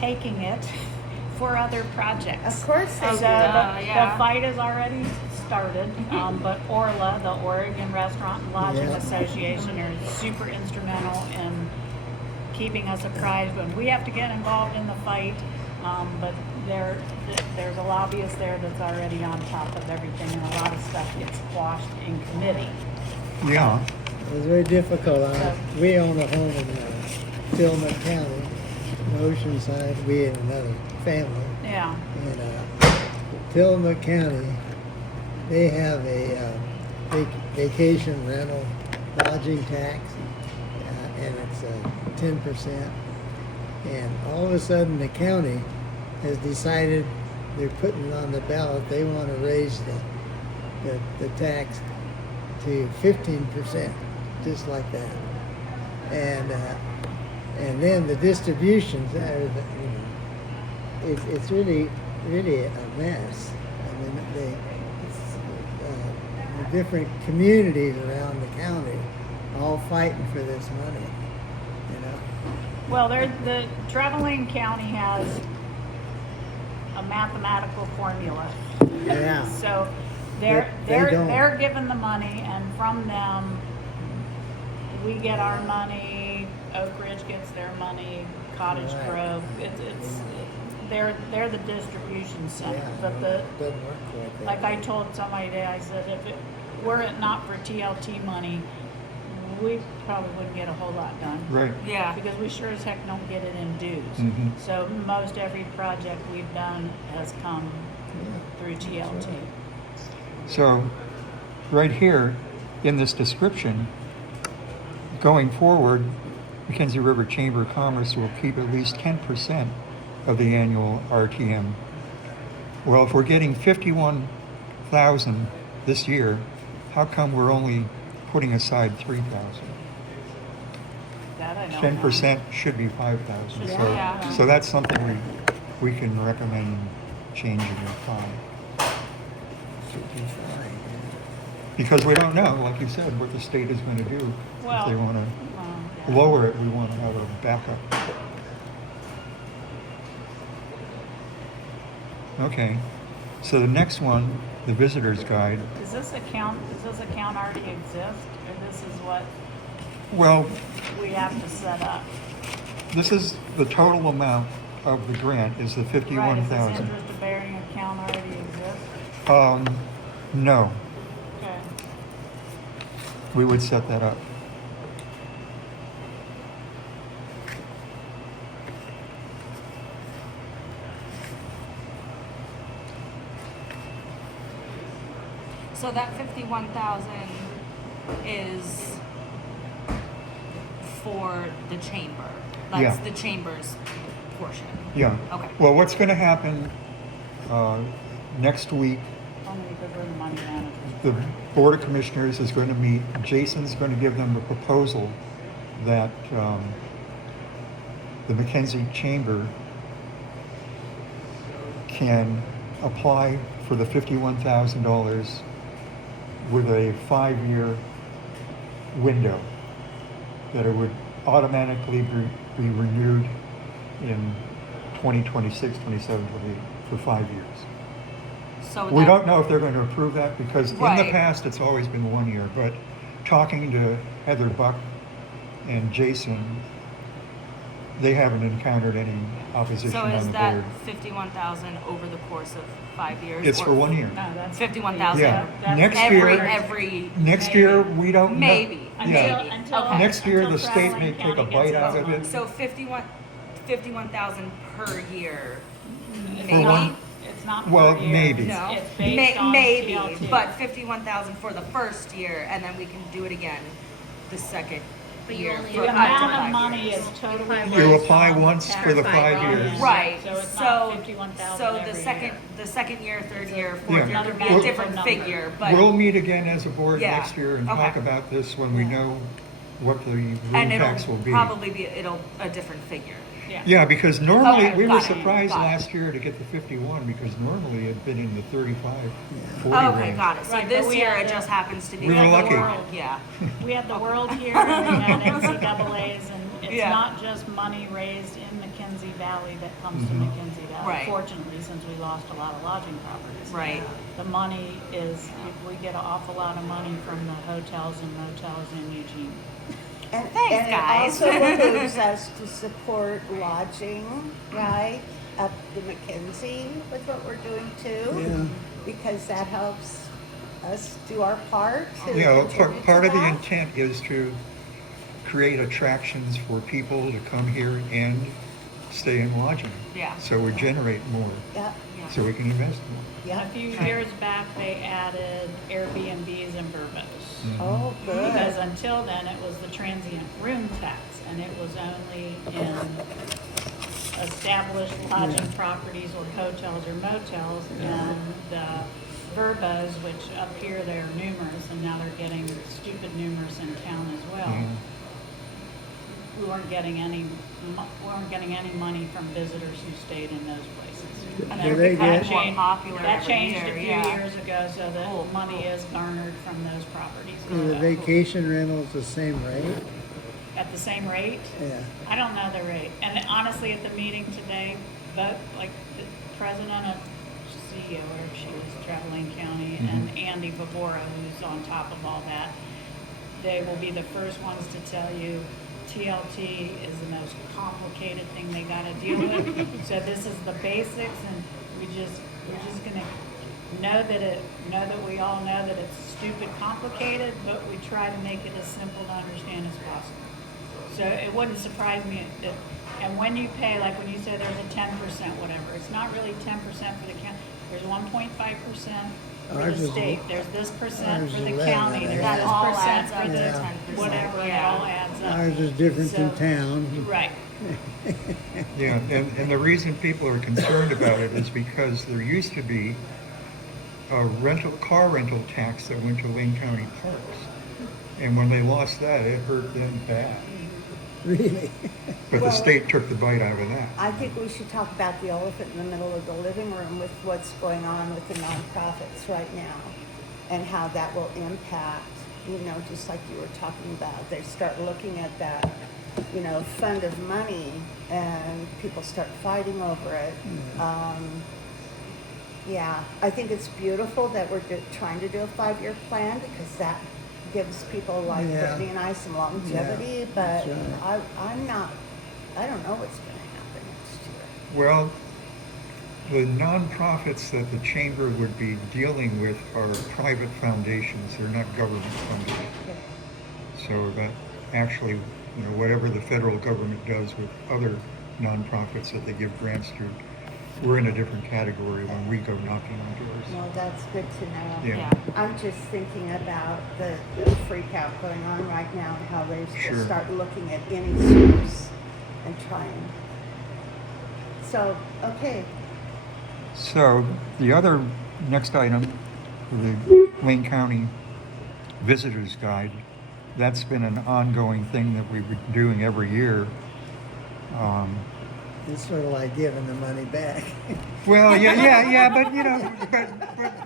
taking it for other projects. Of course they So do. the fight has already started, but Orla, the Oregon Restaurant and Lodging Yeah. Association, are super instrumental in keeping us apprised when we have to get involved in the fight. But there's a lobbyist there that's already on top of everything, and a lot of stuff gets quashed in committee. Yeah, It's very difficult. We own a home in Tillamook County, in Oceanside. We and another family. Yeah. And Tillamook County, they have a vacation rental lodging tax, and it's 10%. And all of a sudden, the county has decided they're putting it on the ballot. They want to raise the tax to 15%, just like that. And then the distributions are, it's really a mess. I mean, the different communities around the county all fighting for this money. Well, the Trevelyan County has a mathematical formula. Yeah. So They don't. they're given the money, and from them we get our money. Oak Ridge gets their money. Cottage Right. Grove. They're the distribution center. Yeah, But it doesn't work like that. like I told somebody today, I said were it not for TLT money, we probably wouldn't get a whole lot done. right. Yeah. Because we sure as heck don't get it in dues. Mhm. So most every project we've done has come through TLT. So, right here, in this description, going forward, Mackenzie River Chamber of Commerce will keep at least 10% of the annual RTM. Well, if we're getting 51,000 this year, how come we're only putting aside 3,000? That I know. 10% should be 5,000. So, Yeah. so that's something we can recommend changing to 5. Because we don't know, like you said, what the state is going to do. Well, If they want to yeah. lower it, we want to have a backup. Okay, so the next one, the visitor's guide. Does this account already exist, or this is what Well, we have to set up? this is the total amount of the grant is the Right, 51,000. does this interest-bearing account already exist? No, Okay. we would set that up. So that 51,000 is for the chamber. That's Yeah. the chamber's portion. Yeah. Okay. Well, what's going to happen next week, Only because we're the money managers. the Board of Commissioners is going to meet. Jason's going to give them a proposal that the Mackenzie Chamber can apply for the $51,000 with a 5-year window, that it would automatically be renewed in 2026, 27, 28 for 5 years. So We that- don't know if they're going to approve that because in the Right. past it's always been 1 year, but talking to Heather Buck and Jason, they haven't encountered any opposition So on is the that board. 51,000 over the course of 5 years? It's or for 1 year. No, that's 51,000. Yeah. That's Next every year- every Next year, we don't know. maybe Until, Yeah. until Okay. Next year, until the state may Travelling take a County bite gets out its of it. money. so 51,000 per year. It's Maybe. not- It's not per Well, year. maybe. No, It's based on maybe, TLT. but 51,000 for the first year, and then we can do it again the second But you year. only for The have up to amount of 5 money years. is totally. You based apply on once tax for the five 5 volume. years. Right. So it's So not 51,000 so every the year. second year, third year, Yeah. fourth year Another could be a magical different number. figure, but We'll meet again as a board Yeah. next year and Okay. talk about this when we know what the room and tax will it'll be. probably be a different figure. Yeah. Yeah, because normally, Okay, we were got it, surprised got it. last year to get the 51, because normally it'd been in the 35, 40 Oh, okay, range. got it. So Right, but this we year had it the- just happens to be. We were like lucky. the world, yeah. We had the World here, and we had NCAA's, and it's Yeah. not just money raised in Mackenzie Valley that comes to Mhm. Mackenzie Valley. Right. Fortunately, since we lost a lot of lodging properties. Right. The money is, we get an awful lot of money from the hotels and motels in Eugene. And, Thanks, and guys. it also behooves us to support lodging, right, up the Mackenzie with what we're doing too. Yeah. Because that helps us do our part to You know, contribute part to of the that. intent is to create attractions for people to come here and stay in lodging. Yeah. So we generate more, Yep, so we can invest more. yep. A few Right. years back, they added Airbnbs and Vrbo's. Mhm. Oh, Because good. until then, it was the transient room tax, and it was only in established lodging properties or hotels or motels, and the Vrbo's, which up here they're numerous, and now they're getting stupid numerous in town as well. Yeah. We weren't getting any money from visitors who stayed in those places. Mm-hmm. And Do they're they becoming get- more changed- popular That every changed year, a few yeah. years ago, so the Cool, money cool. is garnered from those properties. Are the vacation rentals the same rate? At the same rate? Yeah. I don't know the rate. And honestly, at the meeting today, but like the president of CEO, or she was Traveling County, and Andy Vavora, who's on top of all that, they will be the first ones to tell you TLT is the most complicated thing they gotta deal with. So this is the basics, and we're just gonna know that we all know that it's stupid complicated, but we try to make it as simple to understand as possible. So it wouldn't surprise me that, and when you pay, like when you say there's a 10% whatever, it's not really 10% for the county. There's 1.5% for Ours the is state, there's this percent ours for is the 11, county, I there's think. That this all percent adds for up to the, Yeah. 10%. whatever, it Yeah. all adds up. Ours is different in So- town. Right, Yeah, and the reason people are concerned about it is because there used to be a car rental tax that went to Lane County Parks. And when they lost that, it hurt them bad. Really? But the Well- state took the bite out of that. I think we should talk about the elephant in the middle of the living room with what's going on with the nonprofits right now and how that will impact, just like you were talking about. They start looking at that, fund of money and people start fighting over it. Yeah, I think it's beautiful that we're trying to do a 5-year plan because that gives people like Yeah. Brittany and I some longevity, but that's right. I don't know what's going to happen next year. Well, the nonprofits that the chamber would be dealing with are private foundations, they're not government funded. So that actually, whatever the federal government does with other nonprofits that they give grants to, we're in a different category when we go knocking on doors. Well, that's good to know. Yeah. I'm just thinking about the freak out going on right now and how they Sure. start looking at any source and trying. So, okay, So the other next item, the Wayne County Visitors Guide, that's been an ongoing thing that we've been doing every year. It's sort of like giving the money back. Well, yeah,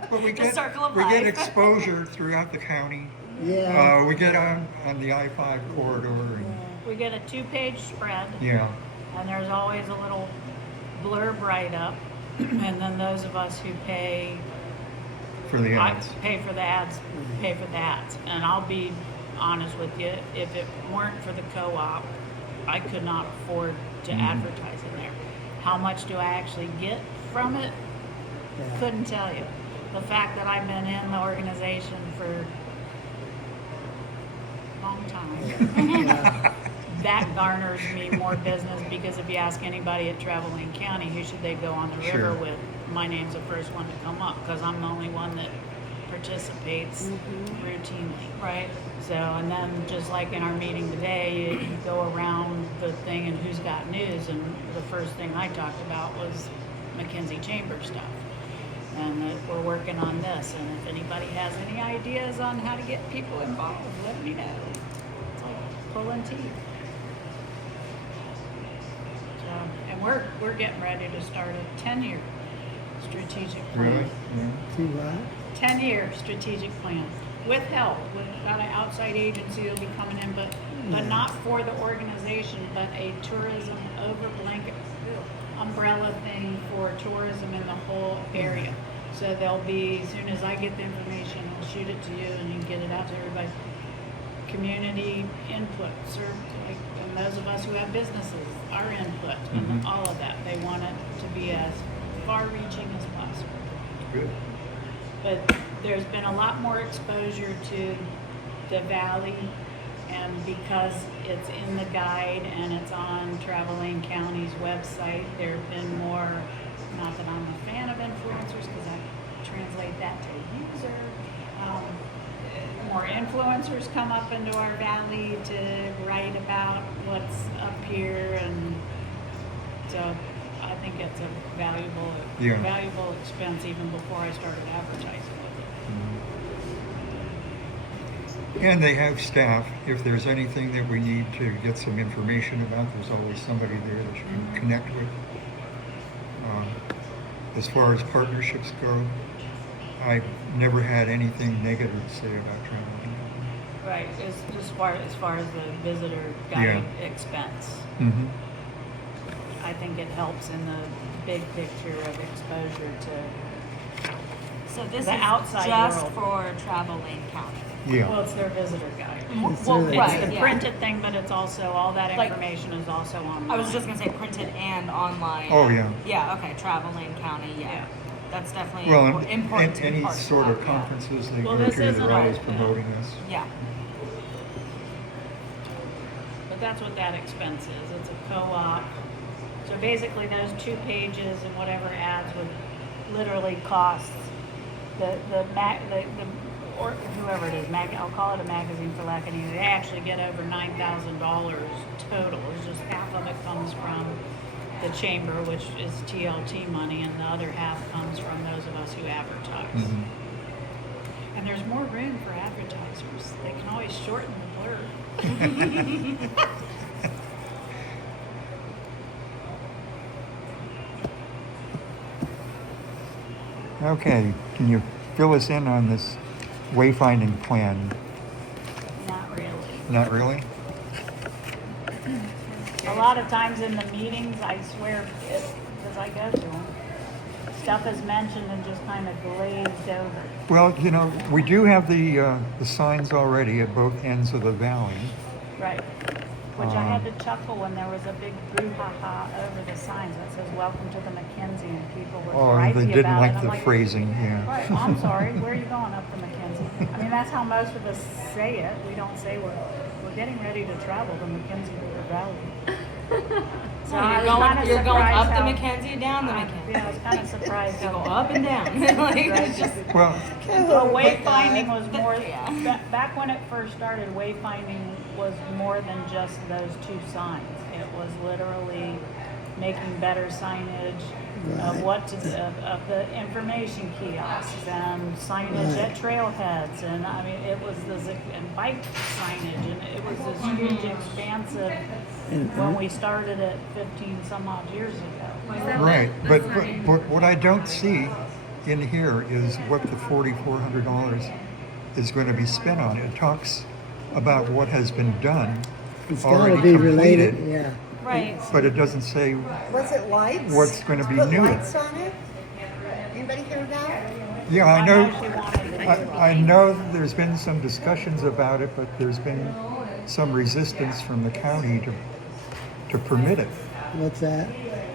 but we The get circle of we get life. exposure throughout the county. Yeah. We get on the I-5 corridor, and we get a 2-page spread. yeah, And there's always a little blurb write-up, and then those of us who pay, for the ads. pay for the ads, pay for the ads. And I'll be honest with you, if it weren't for the co-op, I could not afford to advertise in there. How much do I actually get from it? Yeah. Couldn't tell you. The fact that I've been in the organization for a long time. Yeah. That garners me more business because if you ask anybody at Traveling County, who should they go on the river Sure. with, my name's the first one to come up because I'm the only one that participates routinely, right? So, and then just like in our meeting today, you go around the thing and who's got news, and the first thing I talked about was Mackenzie Chamber stuff. And that we're working on this, and if anybody has any ideas on how to get people involved, let me know. It's like pulling teeth. So, and we're getting ready to start a 10-year strategic plan. Really? Yeah. See what? 10-year strategic plan with help. We've got an outside agency that'll be coming in, but not for the organization, but a tourism over blanket umbrella thing for tourism in the whole area. So there'll be, as soon as I get the information, I'll shoot it to you and you can get it out to everybody. Community input, like, and those of us who have businesses, our input and Mhm. all of that. They want it to be as far-reaching as possible. Good. But there's been a lot more exposure to the valley, and because it's in the guide and it's on Travel Lane County's website, there have been more, not that I'm a fan of influencers because I translate that to user, more influencers come up into our valley to write about what's up here, and so I think it's a valuable, Yeah. valuable expense even before I started advertising with it. And they have staff. If there's anything that we need to get some information about, there's always somebody there that you can connect with. As far as partnerships go, I've never had anything negative to say about Travel. Right, as far as the visitor guide expense. Mm-hmm. I think it helps in the big picture of exposure to, So this The is outside just world. for Travel Lane County. well, Yeah. it's their visitor guide. It's Well, really- It's right, the yeah. printed thing, but it's also, all that Like- information is also online. I was just gonna say printed and online. Oh, yeah. Yeah, okay, Travel Lane County, yeah. Yeah. That's definitely Well, important and to be any part sort that, of conferences they Well, go this to, isn't they're always all- promoting this. Yeah. But that's what that expense is. It's a co-op. So basically, those 2 pages and whatever ads would literally cost or whoever it is, I'll call it a magazine for lack of anything. They actually get over $9,000 total. It's just half of it comes from the chamber, which is TLT money, and the other half comes from those of us who advertise. Mhm. And there's more room for advertisers. They can always shorten the blurb. Okay, can you fill us in on this wayfinding plan? Not really. Not really? A lot of times in the meetings, I swear, because I go to them, stuff is mentioned and just kind of glazed over. Well, you know, we do have the signs already at both ends of the valley. Right. Which I had to chuckle when there was a big brouhaha over the signs that says, "Welcome to the Mackenzie," and people were Oh, gripey they didn't about like it. I'm the phrasing, yeah. Right, I'm sorry, where are you going, up the Mackenzie? I mean, that's how most of us say it. We don't say we're getting ready to travel the Mackenzie River Valley. So I was kinda You're going surprised up the how- Mackenzie, down the Mackenzie. Yeah, I was kind of surprised You how. go up and down. Like, it's just, Well, So wayfinding was more, Yeah. back when it first started, wayfinding was more than just those 2 signs. It was literally making better signage of Right. what to, of the information kiosks and signage at trailheads, and I mean, it was this, and bike signage, and it was this huge expansive when we started it 15 some odd years ago. right, but what I don't see in here is what the $4,400 is going to be spent on. It talks about what has been done, It's gotta already be related, completed, yeah. right. but it doesn't say Was it lights? what's going to be Put new. lights on it? Anybody hear that? Yeah, I know. actually wanted to- I know there's been some discussions about it, but there's been some resistance from the county to permit it. What's that?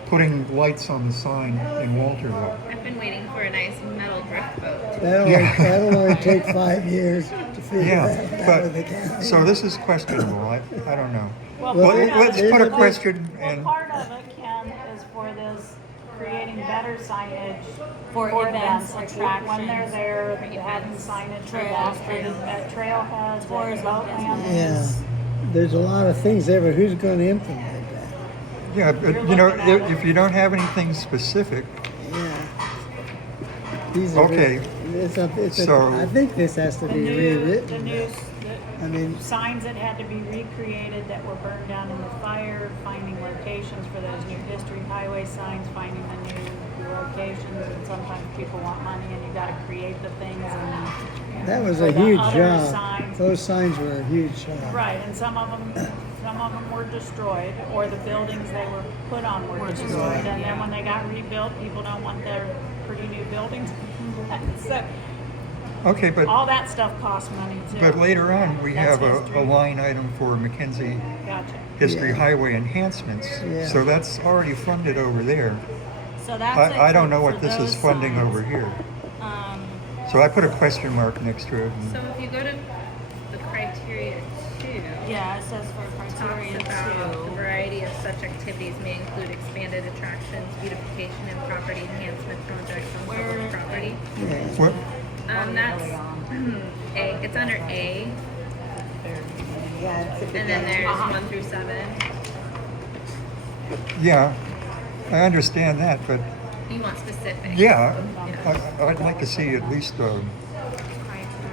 Putting lights on the sign in Walterville. I've been waiting for a nice metal drift boat. Yeah. That'll only take 5 years to figure Yeah, that out with the but, county. so this is questionable. I don't know. Well, Well, part of Let's it- put a well, question Well, and, part of it, Ken, is for this, creating better signage For events, attract when they're attractions. there, having signage for that, for the, at trailheads, Tours at of boat business. Yeah, landings. there's a lot of things there, but who's gonna implement that? yeah, but you know, if you don't have anything specific, Yeah. These are Okay. So- I think this has to The be new, rewritten. I mean, signs that had to be recreated that were burned down in the fire, finding locations for those new history highway signs, finding the new locations, and sometimes people want money and you gotta create the things and. that was for a the huge other job. signs- Those signs were a huge job. Right, and some of them some of them were destroyed, or the buildings they were put on were destroyed, and then when they got rebuilt, people don't want their pretty new buildings. So, Okay, but all that stuff costs money too. but later on, we That's have a history. line item for Mackenzie Gotcha. History Yeah. Highway enhancements. Yeah. So that's already funded over there. So that's it I don't for- know for what this is those funding signs. over here. Um, So I put a question mark next to it. so And if you go to the criteria 2, Yeah, it says for talks criteria about the 2. variety of such activities may include expanded attractions, beautification, and property enhancement projects on public property. Yeah. what? That's A. It's under A, Yeah, it's a big and then one. there's 1 through 7. Yeah, I understand that, but You want specifics. yeah, Yeah. I'd like to see at least a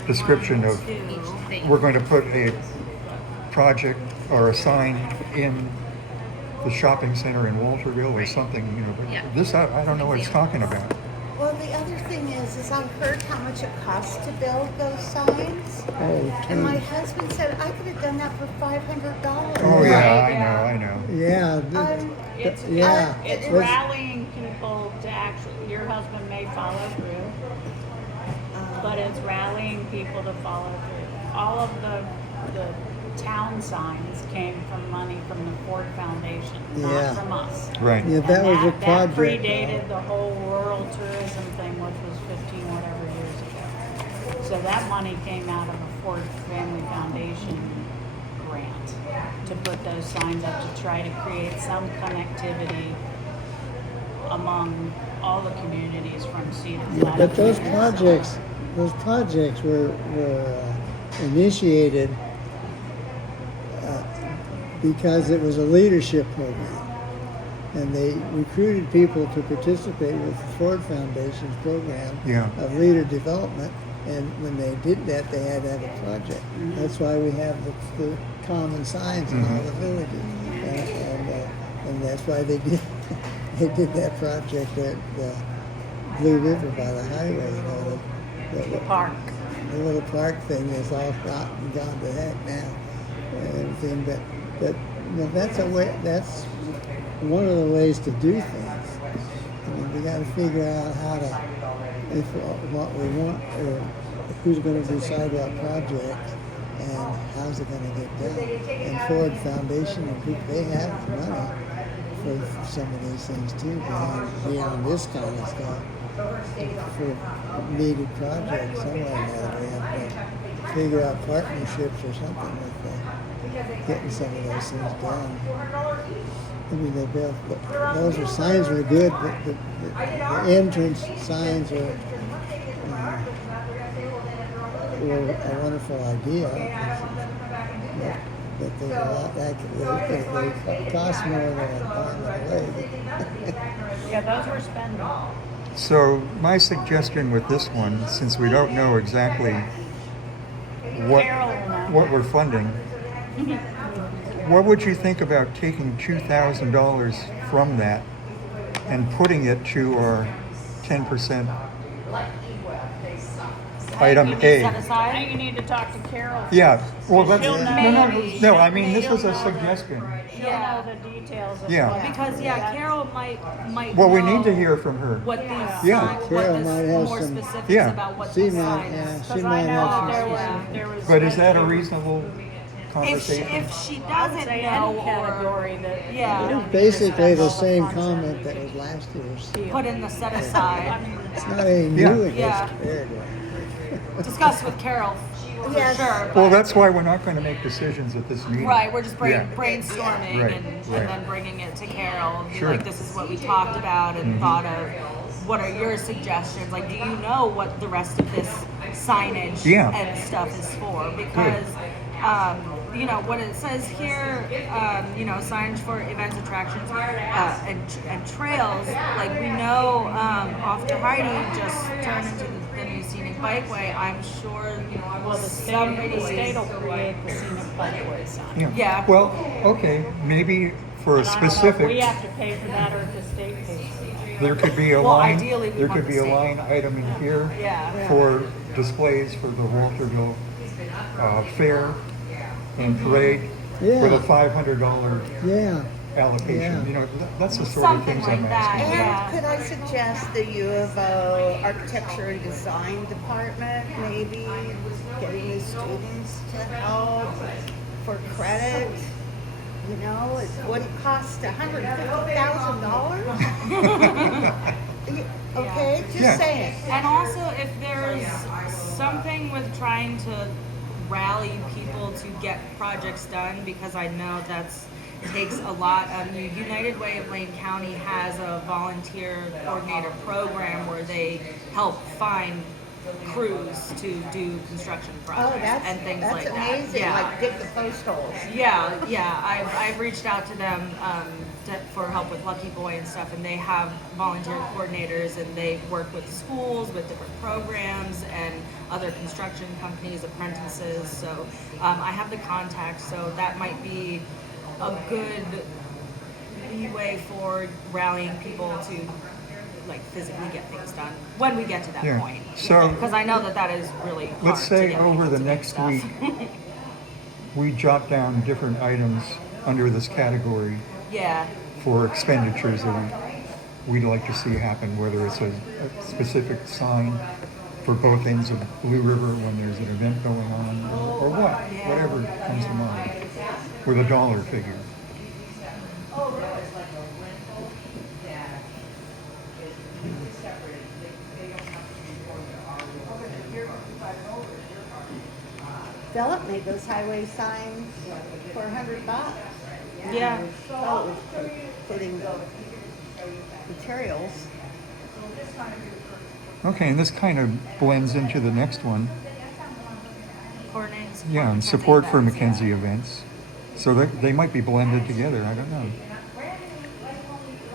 description of, Each thing. we're going to put a project or a sign in the shopping center in Walterville or something, you know, but Yeah. this, I don't know what it's talking about. Well, the other thing is I heard how much it costs to build those signs. And my husband said I could have done that for $500. Oh, Yeah. yeah, I know. Yeah, It's, yeah. it's Let's- rallying people to actually, your husband may follow through, but it's rallying people to follow through. All of the town signs came from money from the Ford Foundation, Yeah. not from us. Right. Yeah, that And was a that project. predated the whole rural tourism thing, which was 15 whatever years ago. So that money came out of a Ford Family Foundation grant to put those signs up to try to create some connectivity among all the communities from Cedar Flat. But those up projects were initiated because it was a leadership program. And they recruited people to participate with the Ford Foundation's program Yeah. of leader development. And when they did that, they had to have a project. That's why we have the common signs in all the villages. And that's why they did they did that project at the Blue River by the highway. You know, the Park. the little park thing is all gone to heck now, and everything. But you know, that's a way. That's one of the ways to do things. I mean, we got to figure out how to, if what we want, or who's going to decide what projects, and how's it going to get done. And Ford Foundation and people, they have money for some of these things too, beyond this kind of stuff. For needed projects, somewhere or another, we have to figure out partnerships or something with getting some of those things done. I mean, they built, those are signs were good, but the entrance signs were a wonderful idea. But there's a lot they cost more than a dime a way. Yeah, those were spending. So my suggestion with this one, since we don't know exactly what Carol will know. what we're funding, what would you think about taking $2,000 from that and putting it to our 10% item You A? set aside. I think you need to talk to Carol. Yeah, well, that's, She'll no, know. I mean, this was a She'll know. suggestion. She'll know the details of Yeah. what. Because Carol might Well, we know need to hear from her. what these Yeah. sign- Carol what might this have more some- specifics Yeah. about what She this might, sign yeah, is. she Because I might know have that some. there was. But is that a spreadsheets. reasonable If conversation? she I would doesn't say know any or category that. Yeah. you It don't was need to basically spend the all same funds on comment that anything. was last year's. put in the set aside, It's not any Yeah. new in Yeah. this paragraph. discuss with Carol for Yes. sure. Well, but- that's why we're not going to make decisions at this meeting. Right, we're just Yeah. brainstorming Right, and right. then bringing it to Carol. And be Sure. like, this is what we talked about and thought of. What are your suggestions? Like, do you know what the rest of this signage Yeah. and stuff is for? Because, you know, what it says here, you know, signage for events, attractions, and trails. Like, we know off to Heidi just turned into the new scenic bikeway. I'm sure Well, the state will create the scenic bikeway sign. Yeah. Well, okay, maybe for a And I don't know if specific, we have to pay for that or if the state pays for that. there could be a Well, line, ideally, we there want could the be a state. line item in here Yeah. for displays for the Walterville Fair and Parade Yeah. with a $500 Yeah. allocation. Yeah. You know, that's the sort Something of things like I'm that, asking. yeah. And could I suggest the U of O Architecture and Design Department, maybe getting the students to help for credit? You know, what it costs $150,000? Okay, just Yeah. saying. And also, if there's something with trying to rally people to get projects done, because I know that's takes a lot. United Way of Lane County has a volunteer coordinator program where they help find crews to do construction Oh, projects and things like that's that. amazing, Yeah. like dig the post holes. Yeah. I've reached out to them for help with Lucky Boy and stuff, and they have volunteer coordinators, and they work with schools with different programs and other construction companies, apprentices. So I have the contact, so that might be a good leeway for rallying people to like physically get things done when we get to that Yeah. point. So- because I know that is really hard Let's to say get over people the to get next stuff. week, we jot down different items under this category Yeah. for expenditures that we'd like to see happen, whether it's a specific sign for both ends of Blue River when there's an event going on, or what, whatever comes to mind, with a dollar figure. Philip made those highway signs for $100. Yeah. Oh, fitting materials. Okay, and this kind of blends into the next one. Coordinate and Yeah, and support for Mackenzie events. So they might be blended together, I don't know.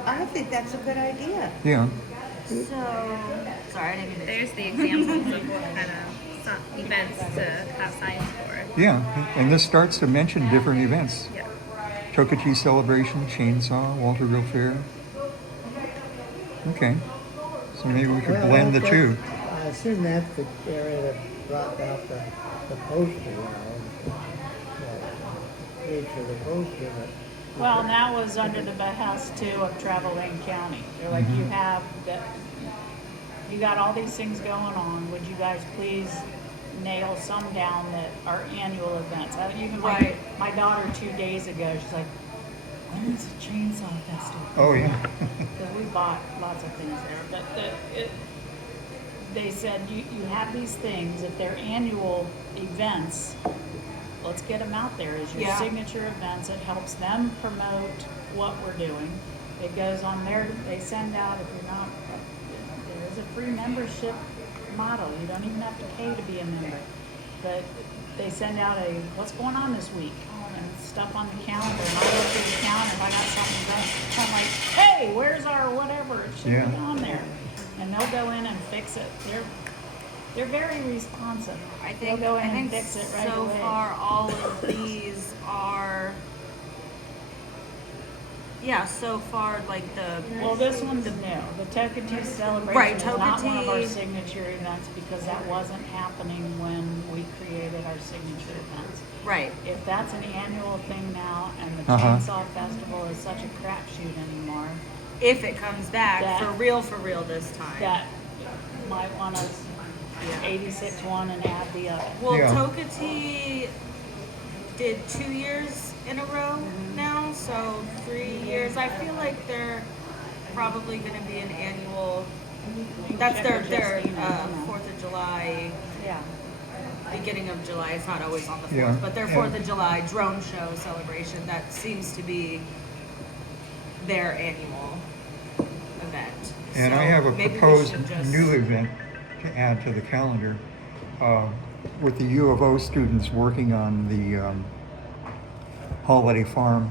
I think that's a good idea. Yeah, So, sorry, I didn't mean to. There's the examples of what kind of events to have signs for. yeah, and this starts to mention different events. Yeah. Tokatee Celebration, Chainsaw, Walterville Fair. Okay, so maybe we could Well, blend the that's- two. I assume that's the area that brought out the poster, paid for the poster, but. Well, and that was under the behest too of Travel Lane County. They're like, you have that, you got all these things going on. Would you guys please nail some down that are annual events? Even Right. my daughter 2 days ago, she's like, when is the Chainsaw Festival? Oh, yeah. So we bought lots of things there, but they said you have these things, if they're annual events, let's get them out there as your Yeah. signature events. It helps them promote what we're doing. It goes on there, they send out, if you're not, there is a free membership model. You don't even have to pay to be a member. But they send out what's going on this week? And stuff on the calendar, and I look through the calendar, if I got something done, I'm like, hey, where's our whatever? It should be Yeah. on there. And they'll go in and fix it. They're very responsive. I think They'll go in I and think fix it right so away. far all of these are. Yeah, so far like the. Well, this one's new. The Tokatee Celebration Right, is not one of our Tokatee- signature events because that wasn't happening when we created our signature events. Right. If that's an annual thing now and the Uh-huh. Chainsaw Festival is such a crapshoot anymore, If it comes back That- for real this time. that might want to Yeah. 86 one and add the other. Well, Yeah. Tokatee did 2 years in a row now, so 3 years. I feel like they're probably going to be an annual. That's Check their with their Justine on that. 4th of July, Yeah. beginning of July. It's not always on the 4th, Yeah, but their and- 4th of July drone show celebration. That seems to be their annual event. And So I have a maybe we proposed should just- new event to add to the calendar with the U of O students working on the Holiday Farm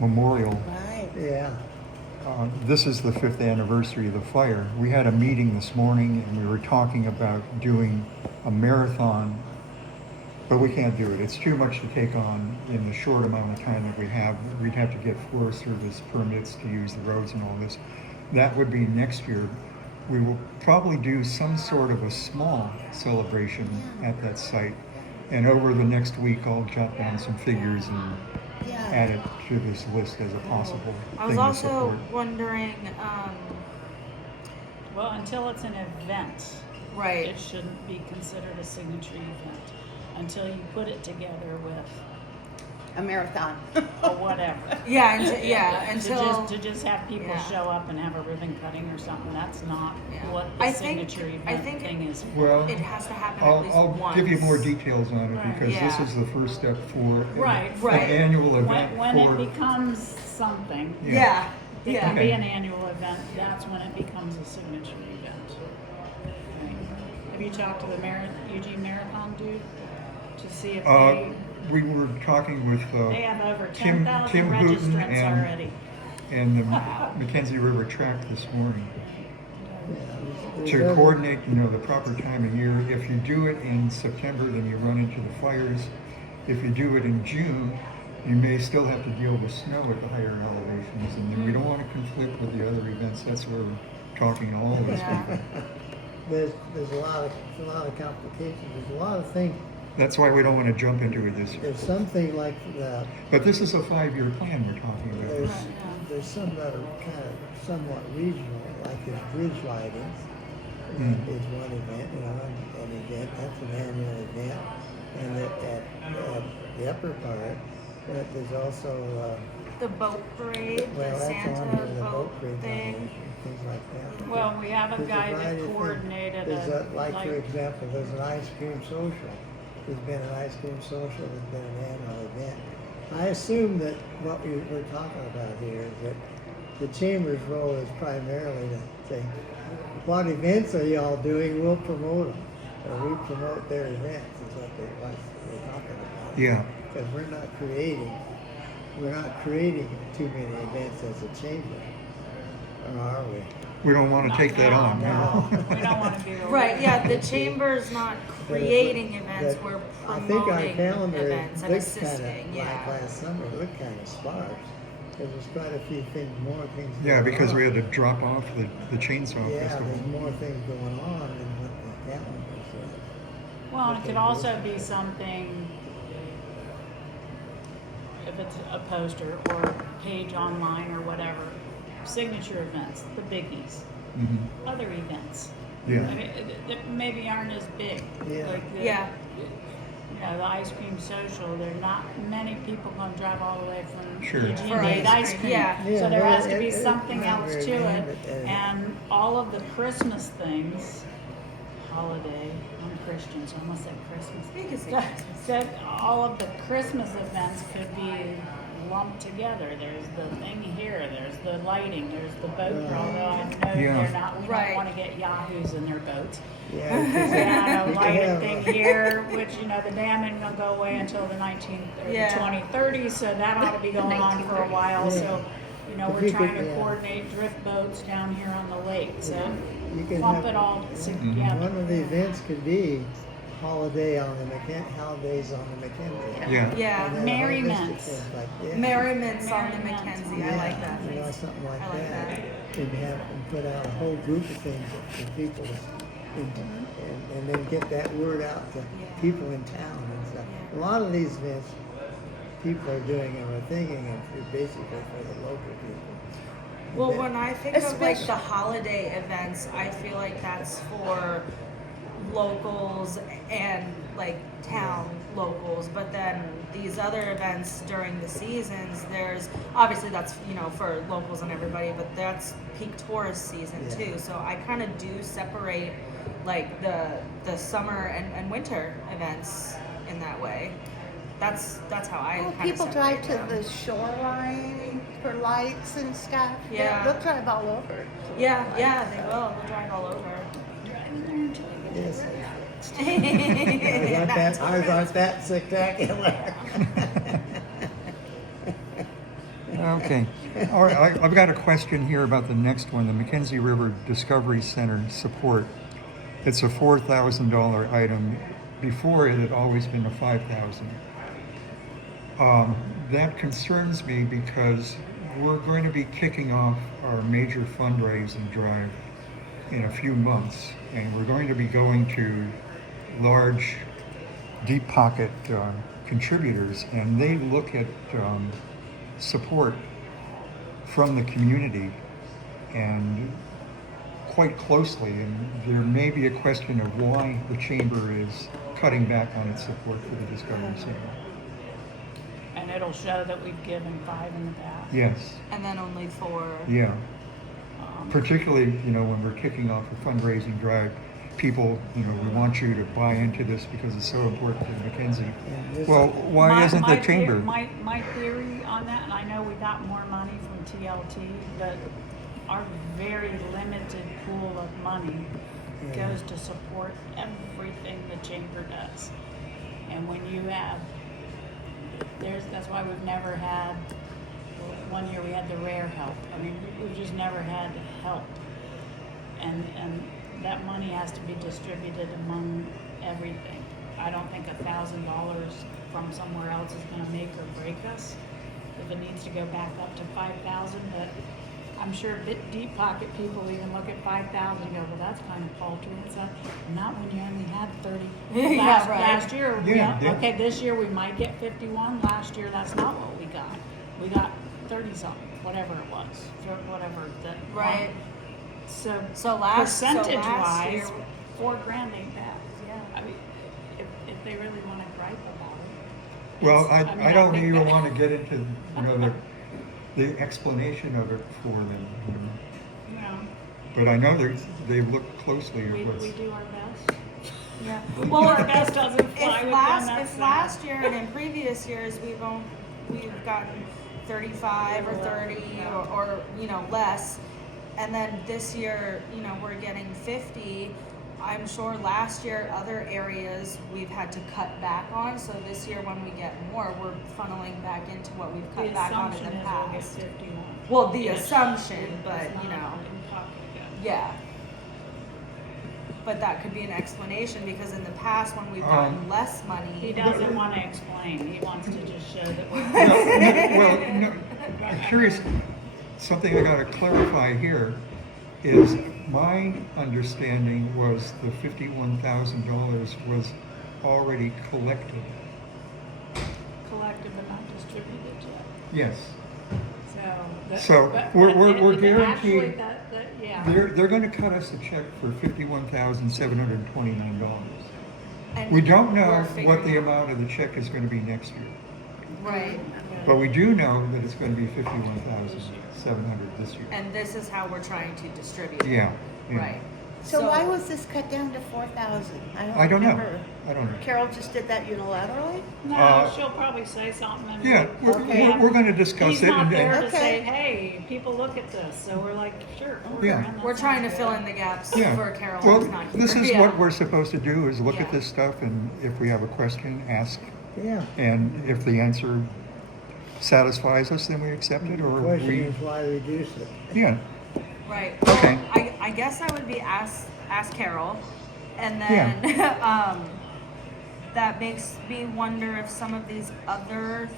Memorial. Right. Yeah, This is the 5th anniversary of the fire. We had a meeting this morning and we were talking about doing a marathon, but we can't do it. It's too much to take on in the short amount of time that we have. We'd have to get Forest Service permits to use the roads and all this. That would be next year. We will probably do some sort of a small celebration at that site. And over the next week, I'll jot down some figures and Yeah. add it to this list as a possible I was thing to also support. wondering, Well, until it's an event, right. it shouldn't be considered a signature event until you put it together with A marathon. or whatever. Yeah, To until to just have people yeah. show up and have a ribbon cutting or something, that's not Yeah. what the I think- signature I event think- thing is. Well, it has to happen at least I'll once. give you more details on it Right. because this Yeah. is the first step for Right, an right. annual event When for. it becomes something, Yeah, it yeah. can be Okay. an annual event, that's when it becomes a signature event. Right. Have you talked to the Eugene Marathon dude to see if We were talking with they have over Tim 10,000 Hooton registrants and- already? and the Mackenzie River Track this morning There's to other- coordinate, the proper time of year. If you do it in September, then you run into the fires. If you do it in June, you may still have to deal with snow at the higher elevations, and then we don't want to conflict with the other events. That's where we're talking to all of us Yeah. people. There's a lot of complications. There's a lot of things. That's why we don't want to jump into it this year. There's something like the But this is a 5-year plan we're talking there's about. there's some that are kind of somewhat regional, like the bridge lighting Mm. is one event, an event, that's an annual event. And at the upper part, but there's also, The boat parade, well, the that's Santa on the boat boat bridge, thing. things like that. Well, we have a There's guy variety that of things. coordinated There's a, like, for example, there's an ice cream social. There's been an ice cream social, there's been an annual event. I assume that what we're talking about here is that the chamber's role is primarily to say, what events are y'all doing? We'll promote them. Or we promote their events is what we're talking about. Yeah. Because we're not creating too many events as a chamber. Or are we? We don't want to take that on. No, we don't want to be the Right, yeah, the chamber's not creating events, But we're I think our promoting calendar events and looks assisting, like yeah. last summer, it looked kind of sparse. Because there's quite a few things, more things Yeah, going because we on. had to drop off the chainsaw Yeah, festival. there's more things going on than what the calendar says. Well, it could also be something, if it's a poster or page online or whatever, signature events, the biggies, Mhm. other events. Yeah. I mean, that maybe aren't as big. Yeah. Like the, Yeah. the ice cream social, there are not many people gonna drive all the way from Sure. Eugene For to eat ice ice cream, cream. yeah. Yeah, So there well, has to be it's something not else very to many, it. but, And all of the Christmas things, holiday, I'm Christian, so I must say Christmas. You can say Christmas. That all of the Christmas events could be lumped together. There's the thing here, there's the lighting, there's the boat, although I know Yeah. they're not, we Right. don't wanna get yahoos in their boats. Yeah, because Yeah, we a could lighting have thing a- here, which, the dam ain't gonna go away until the Yeah. 2030s, so that ought to be going on for a while, so, If we're you trying could, to yeah. coordinate drift boats down here on the lake, so You can clump have- it all Mm-hmm. together. One of the events could be holidays on the Mackenzie. Yeah. Yeah, And then a whole list of Merriments. things like that. merriments on the Merriments. Mackenzie, I like that You know, phrase. something like I like that. And put out a whole group of things for people and then get that word out to people in town and stuff. A lot of these events people are doing and are thinking of basically for the local people. Well, Event- when I think of like Especially- the holiday events, I feel like that's for locals and like town locals. But then these other events during the seasons, there's obviously that's for locals and everybody, but that's peak tourist season Yeah. too. So I kind of do separate like the summer and winter events in that way. That's how I Well, kind of people drive to them. the shoreline for lights and stuff. Yeah. They'll drive all over. Yeah, they will. They'll drive all over. Yes. That's Ours aren't that spectacular. Okay. All right. I've got a question here about the next one, the Mackenzie River Discovery Center support. It's a $4,000 item. Before it had always been a $5,000. That concerns me because we're going to be kicking off our major fundraising drive in a few months, and we're going to be going to large, deep pocket contributors, and they look at support from the community and quite closely, and there may be a question of why the chamber is cutting back on its support for the Discovery Center. And it'll show that we've given 5 in the past. Yes, And then only 4. yeah. Um, Particularly, when we're kicking off a fundraising drive, people, we want you to buy into this because it's so important to Mackenzie. And this- Well, why My- isn't my the chamber? My theory on that, and I know we got more money from TLT, but our very limited pool of money Yeah. goes to support everything the chamber does. And when you have, that's why we've never had, one year we had the rare help. I mean, we've just never had help. And that money has to be distributed among everything. I don't think $1,000 from somewhere else is gonna make or break us. If it needs to go back up to 5,000, but I'm sure deep pocket people even look at 5,000 and go, well, that's kind of paltry and stuff. Not when you only had 30. Yeah, right. Last year, Yeah, yeah. okay, this year we might get 51. Last year, that's not what we got. We got 30 something, whatever it was, whatever the. Right. So, So last percentage last wise, year- $4,000 ain't bad. Yeah. I mean, if they really want to gripe about it. Well, it's- mean, I don't think even that- want to get into, the explanation of it for them. You know, But I know they've looked closely at we what's. do our best. Yeah. Well, our best doesn't fly with them, that's If sad. last year and in previous years we've gotten 35 or 30 or less, and then this year we're getting 50. I'm sure last year other areas we've had to cut back on, so this year when we get more, we're funneling back into what we've cut The back on in assumption the is we'll get past. 51. Well, the Yes. assumption, but It's not in pocket yet. yeah. But that could be an explanation because in the past when we've gotten less He money, doesn't want to explain, he wants to just show that we're. No, I'm curious, something I gotta clarify here is my understanding was the $51,000 was already collected. Collected but not distributed yet. Yes. So. So, we're actually, guaranteed- yeah. They're gonna cut us a check for $51,729. and We don't know we're what figuring the out- amount of the check is gonna be next year. Right. But we do know that it's gonna be 51,700 this year. And this is how we're trying to distribute. it. Yeah. yeah. Right. So why was this cut down to 4,000? I don't know. remember. I don't know. Carol just did that unilaterally? No, she'll probably say something. And Yeah, Okay. we're gonna discuss He's it. not and- there and- to say, Okay. hey, people look at this, so we're like, sure. Yeah. that We're trying to sounds fill good. in the gaps Yeah. for Carol. Well, who's not here. this is Yeah. what we're supposed to do, is look at Yeah. this stuff, and if we have a question, ask. Yeah. And if the answer satisfies us, then we accept it, The or question we, is why reduce it? yeah. Right. Okay. Well, I guess I would be ask Carol, and then that makes me wonder if some of these other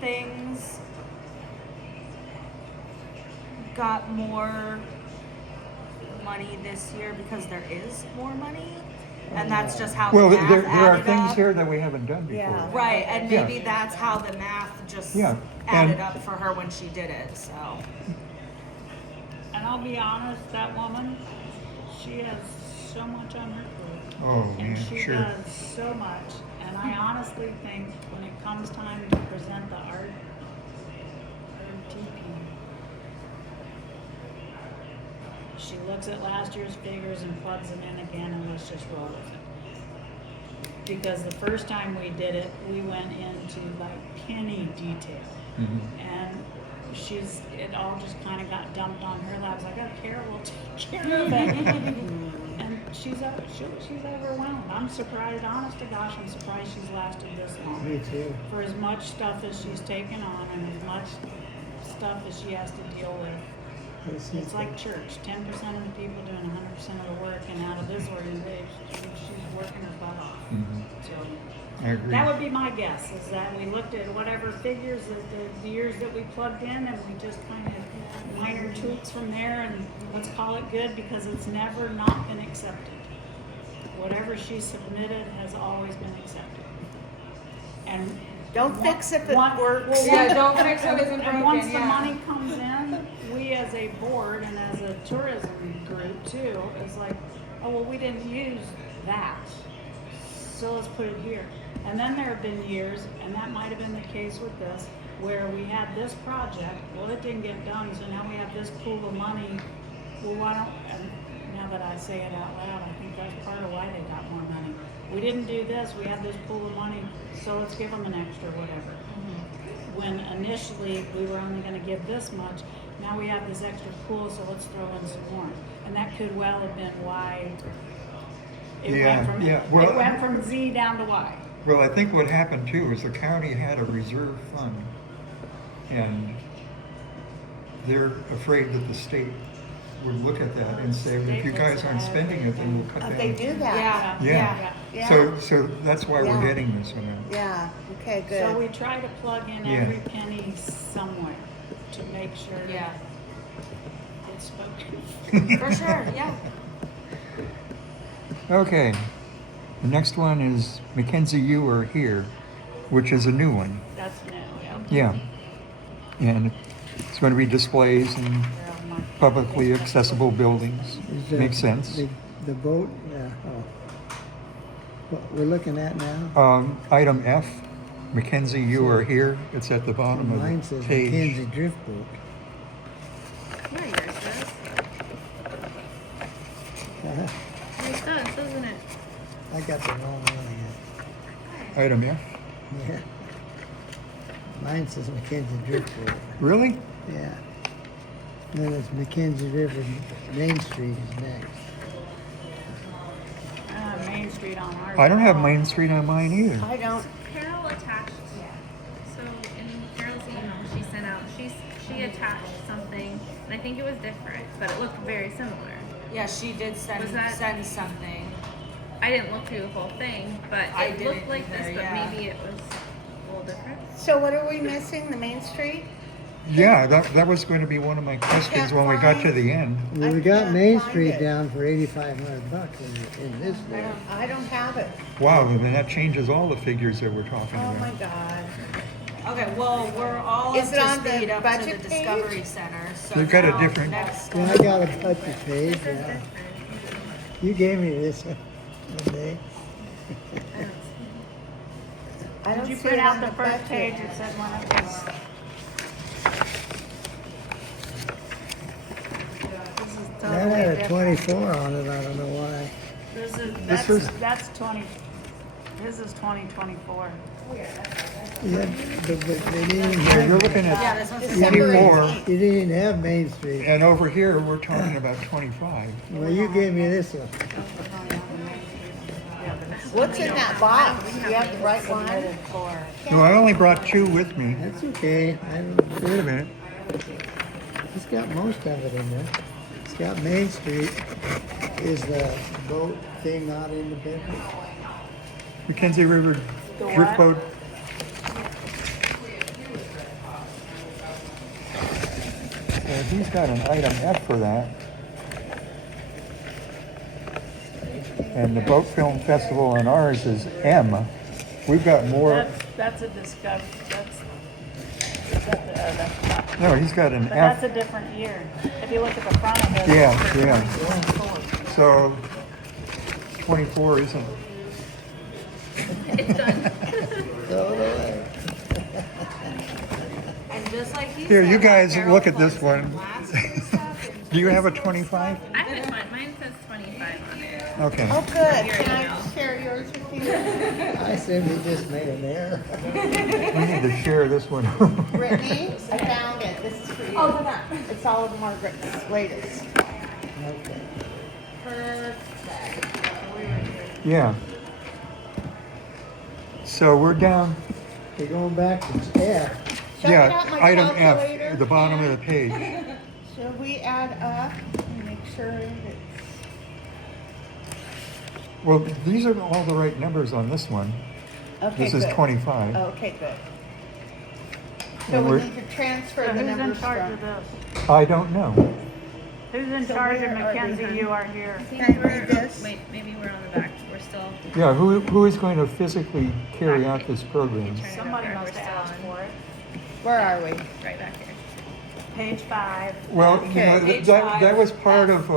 things got more money this year because there is more money, and that's just how Well, the math there are added things up. here that we haven't done before. Yeah. Right, and Yeah. maybe that's how the math just Yeah, added and- up for her when she did it. So. And I'll be honest, that woman, she has so much on her plate. Oh, And man, she sure. does so much. And I honestly think when it comes time to present the RTP, she looks at last year's figures and plugs them in again, and let's just roll with it. Because the first time we did it, we went into like penny detail. Mhm. And it all just kind of got dumped on her lap. I was like, oh, Carol will take care of it. And she's overwhelmed. I'm surprised, honest to gosh, I'm surprised she's lasted this long. Me too. For as much stuff as she's taken on and as much stuff as she has to deal with. It's like church, 10% of the people doing 100% of the work, and out of this organization, she's working her butt off. Mhm. So I agree. that would be my guess, is that we looked at whatever figures, the years that we plugged in, and we just kind of minor tweaks from there, and let's call it good, because it's never not been accepted. Whatever she submitted has always been accepted. and. Don't fix if it One- works. well, Yeah, one- don't fix what isn't And broken, once the yeah. money comes in, we as a board and as a tourism group too, is like, oh, well, we didn't use that. So let's put it here. And then there have been years, and that might have been the case with this, where we had this project, well, it didn't get done, so now we have this pool of money. Well, why don't, and now that I say it out loud, I think that's part of why they got more money. We didn't do this, we had this pool of money, so let's give them an extra whatever. When initially we were only gonna give this much, now we have this extra pool, so let's throw in some more. And that could well have been why Yeah, yeah, well- it went from Z down to Y. Well, I think what happened too is the county had a reserve fund, and they're afraid that the state would look at that and say, well, if you guys aren't spending it, then we'll cut down. They do that. Yeah. Yeah. So that's why Yeah. we're getting this one out. Yeah, okay, So we good. try to plug in Yeah. every penny somewhere to make sure Yeah, that it's spoken. for sure, yeah. Okay, the next one is Mackenzie, You Are Here, which is a new one. That's new, yeah. Yeah. And it's going to be displays in They're on my- publicly accessible buildings. Is, Makes sense. The boat, what we're looking at now, Item F, Mackenzie, You Are Here. It's at the bottom mine of the says page. Mackenzie Drift Boat. Yeah, yours does. Yours does, doesn't it? I got the wrong one Item F. again. Yeah. Mine says Mackenzie Drift Boat. Really? Yeah. Then it's Mackenzie River, Main Street is next. Main Street on ours. I don't have Main Street on mine either. I don't, Carol attached, so in Carol's email she sent out, she attached something, and I think it was different, but it looked very similar. Yeah, she did send Was that- send something. I didn't look through the whole thing, but I it didn't looked like this, either, but yeah. maybe it was a little different. so what are we missing, the Main Street? Yeah, that was going to be one of my questions when we got to the end. Well, we I got can't Main find Street it. down for $8,500 in this I day. don't, I don't have it. Wow, then that changes all the figures that we're talking Oh my about. God. Okay, well, we're all Is up it to on the speed up to the budget page? Discovery Center. So They've got a now different- next. Yeah, I got a budget page, This is yeah. different. You gave me this one day. I don't Did you see print it out on the first budget. page? It said one of these. This is That totally had a different. 24 on it, I don't know why. This is, was- that's 20, this is 2024. Yeah, but they didn't even So have, you're looking Yeah, at this one's December 24, 18th. you didn't even have Main Street. and over here, we're talking about 25. Well, you gave me this one. What's in that box? Do you have the right one? No, I only brought two with me. That's okay. I don't, Wait a minute. it's got most of it in there. It's got Main Street. Is the boat thing not independent? Mackenzie River The Drift what? Boat. So he's got an item F for that. And the Boat Film Festival on ours is M. We've got more. That's a discovery, that's not, No, he's got an but that's F. a different year. If you look at the front of it. Yeah, it's yeah. 2024. So 24 isn't. It's done. Throw it away. And just like he Here, said, you guys Carol look at this plugs one. in plastic and stuff and Do you have a Facebook 25? stuff. I have a 20, mine says 25 on it. Okay. Oh, good. Can I share yours with you? I said we just made an error. We need to share this one. Brittany, I found it. This is for you. Oh, that. It's all of Margaret's latest. Okay. Perfect. Yeah. So we're down, We're going back to F. Shall I yeah, get out my item F, calculator? at the bottom of the page. Shall we add up and make sure it's... Well, these are all the right numbers on this one. Okay, This is good. 25. Okay, good. So And we we're- need to transfer So the who's in numbers charge from... of this? I don't know. Who's in So charge of where are they, Mackenzie? hon? You are here. I think Can I we're, read this? wait, maybe we're on the back. We're still. Yeah, who is going to physically carry out this program? Turn it Somebody over. must We're have still asked on. for it. Where are we? Right back here. Page 5. Well, you know, Okay. Page that 5. was part of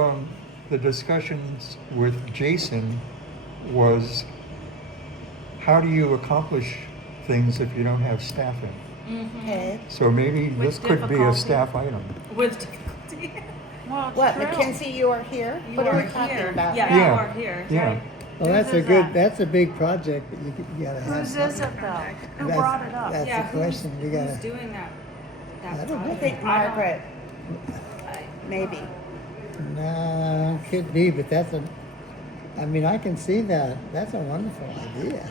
the discussions with Jason was how do you accomplish things if you don't have staffing? Okay. So maybe this With could be a difficulty. staff item. With difficulty. Well, it's What, true. Mackenzie, you are here? You What are are we talking here. about? Yeah, Yeah. you are here. Yeah. Well, that's a Whose is good, that? that's a big project, but you gotta have Whose is something. it though? Who That's- brought it up? that's Yeah, the question. We who's gotta, doing that? I don't know. I project? think Margaret, maybe. no, could be, but I mean, I can see that. That's a wonderful idea.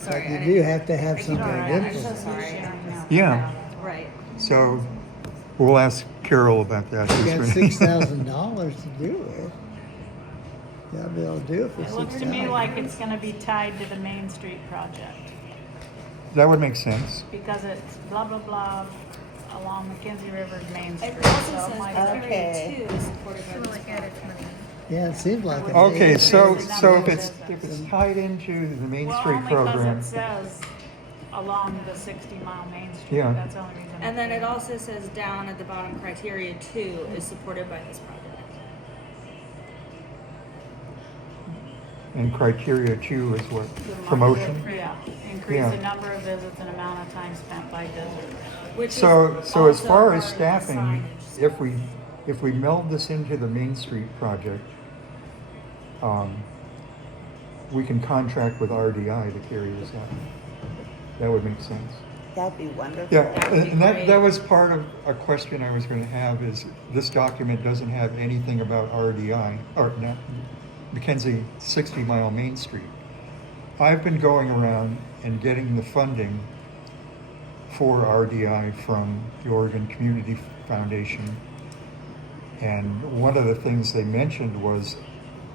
Sorry, But you I do didn't- have to have something All to right, I'm implement. so sorry. Yeah. Right. So we'll ask Carol about that. You Who's got gonna- $6,000 to do it. You gotta be able to do it for It looks to me $6,000. like it's gonna be tied to the Main Street project, That would make sense. because it's blah, blah, blah, along Mackenzie River's Main Street. It also So says might- Okay. Criteria 2 is supported by So this look at its project. money. Yeah, it seems like it. Okay, so Increase the so number if of it's visits. tied into the Main Well, Street only program, because it says along the 60-mile Main Street. Yeah. That's the only reason. And then it also says down at the bottom, criteria 2 is supported by this project. and criteria 2 is what? The market- Promotion? Yeah, increase Yeah. the number of visits and amount of time spent by visitors. Which So is so as also far part as of the staffing, signage. if we meld this into the Main Street project, we can contract with RDI to carry this out. That would make sense. That'd be wonderful. Yeah, That would be and that great. was part of a question I was going to have is this document doesn't have anything about RDI, or not, Mackenzie 60-mile Main Street. I've been going around and getting the funding for RDI from the Oregon Community Foundation. And one of the things they mentioned was,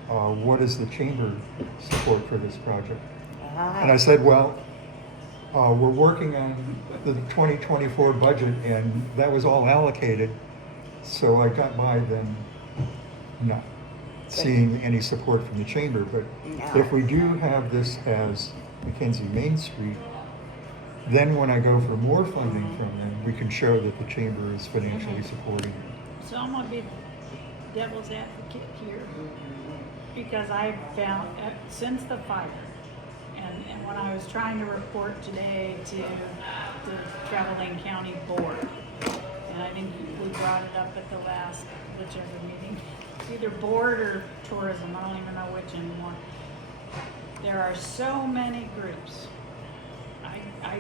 what is the chamber support for this project? And I said, well, we're working on the 2024 budget and that was all allocated. So I got by then not seeing any support from the chamber. But No. if we do have this as Mackenzie Main Street, then when I go for more funding from them, we can show that the chamber is financially supporting it. So I'm gonna be devil's advocate here, because I found, since the fire, and when I was trying to report today to the Travelling County Board, and I think we brought it up at the last, whichever meeting, either board or tourism, I don't even know which anymore. There are so many groups. I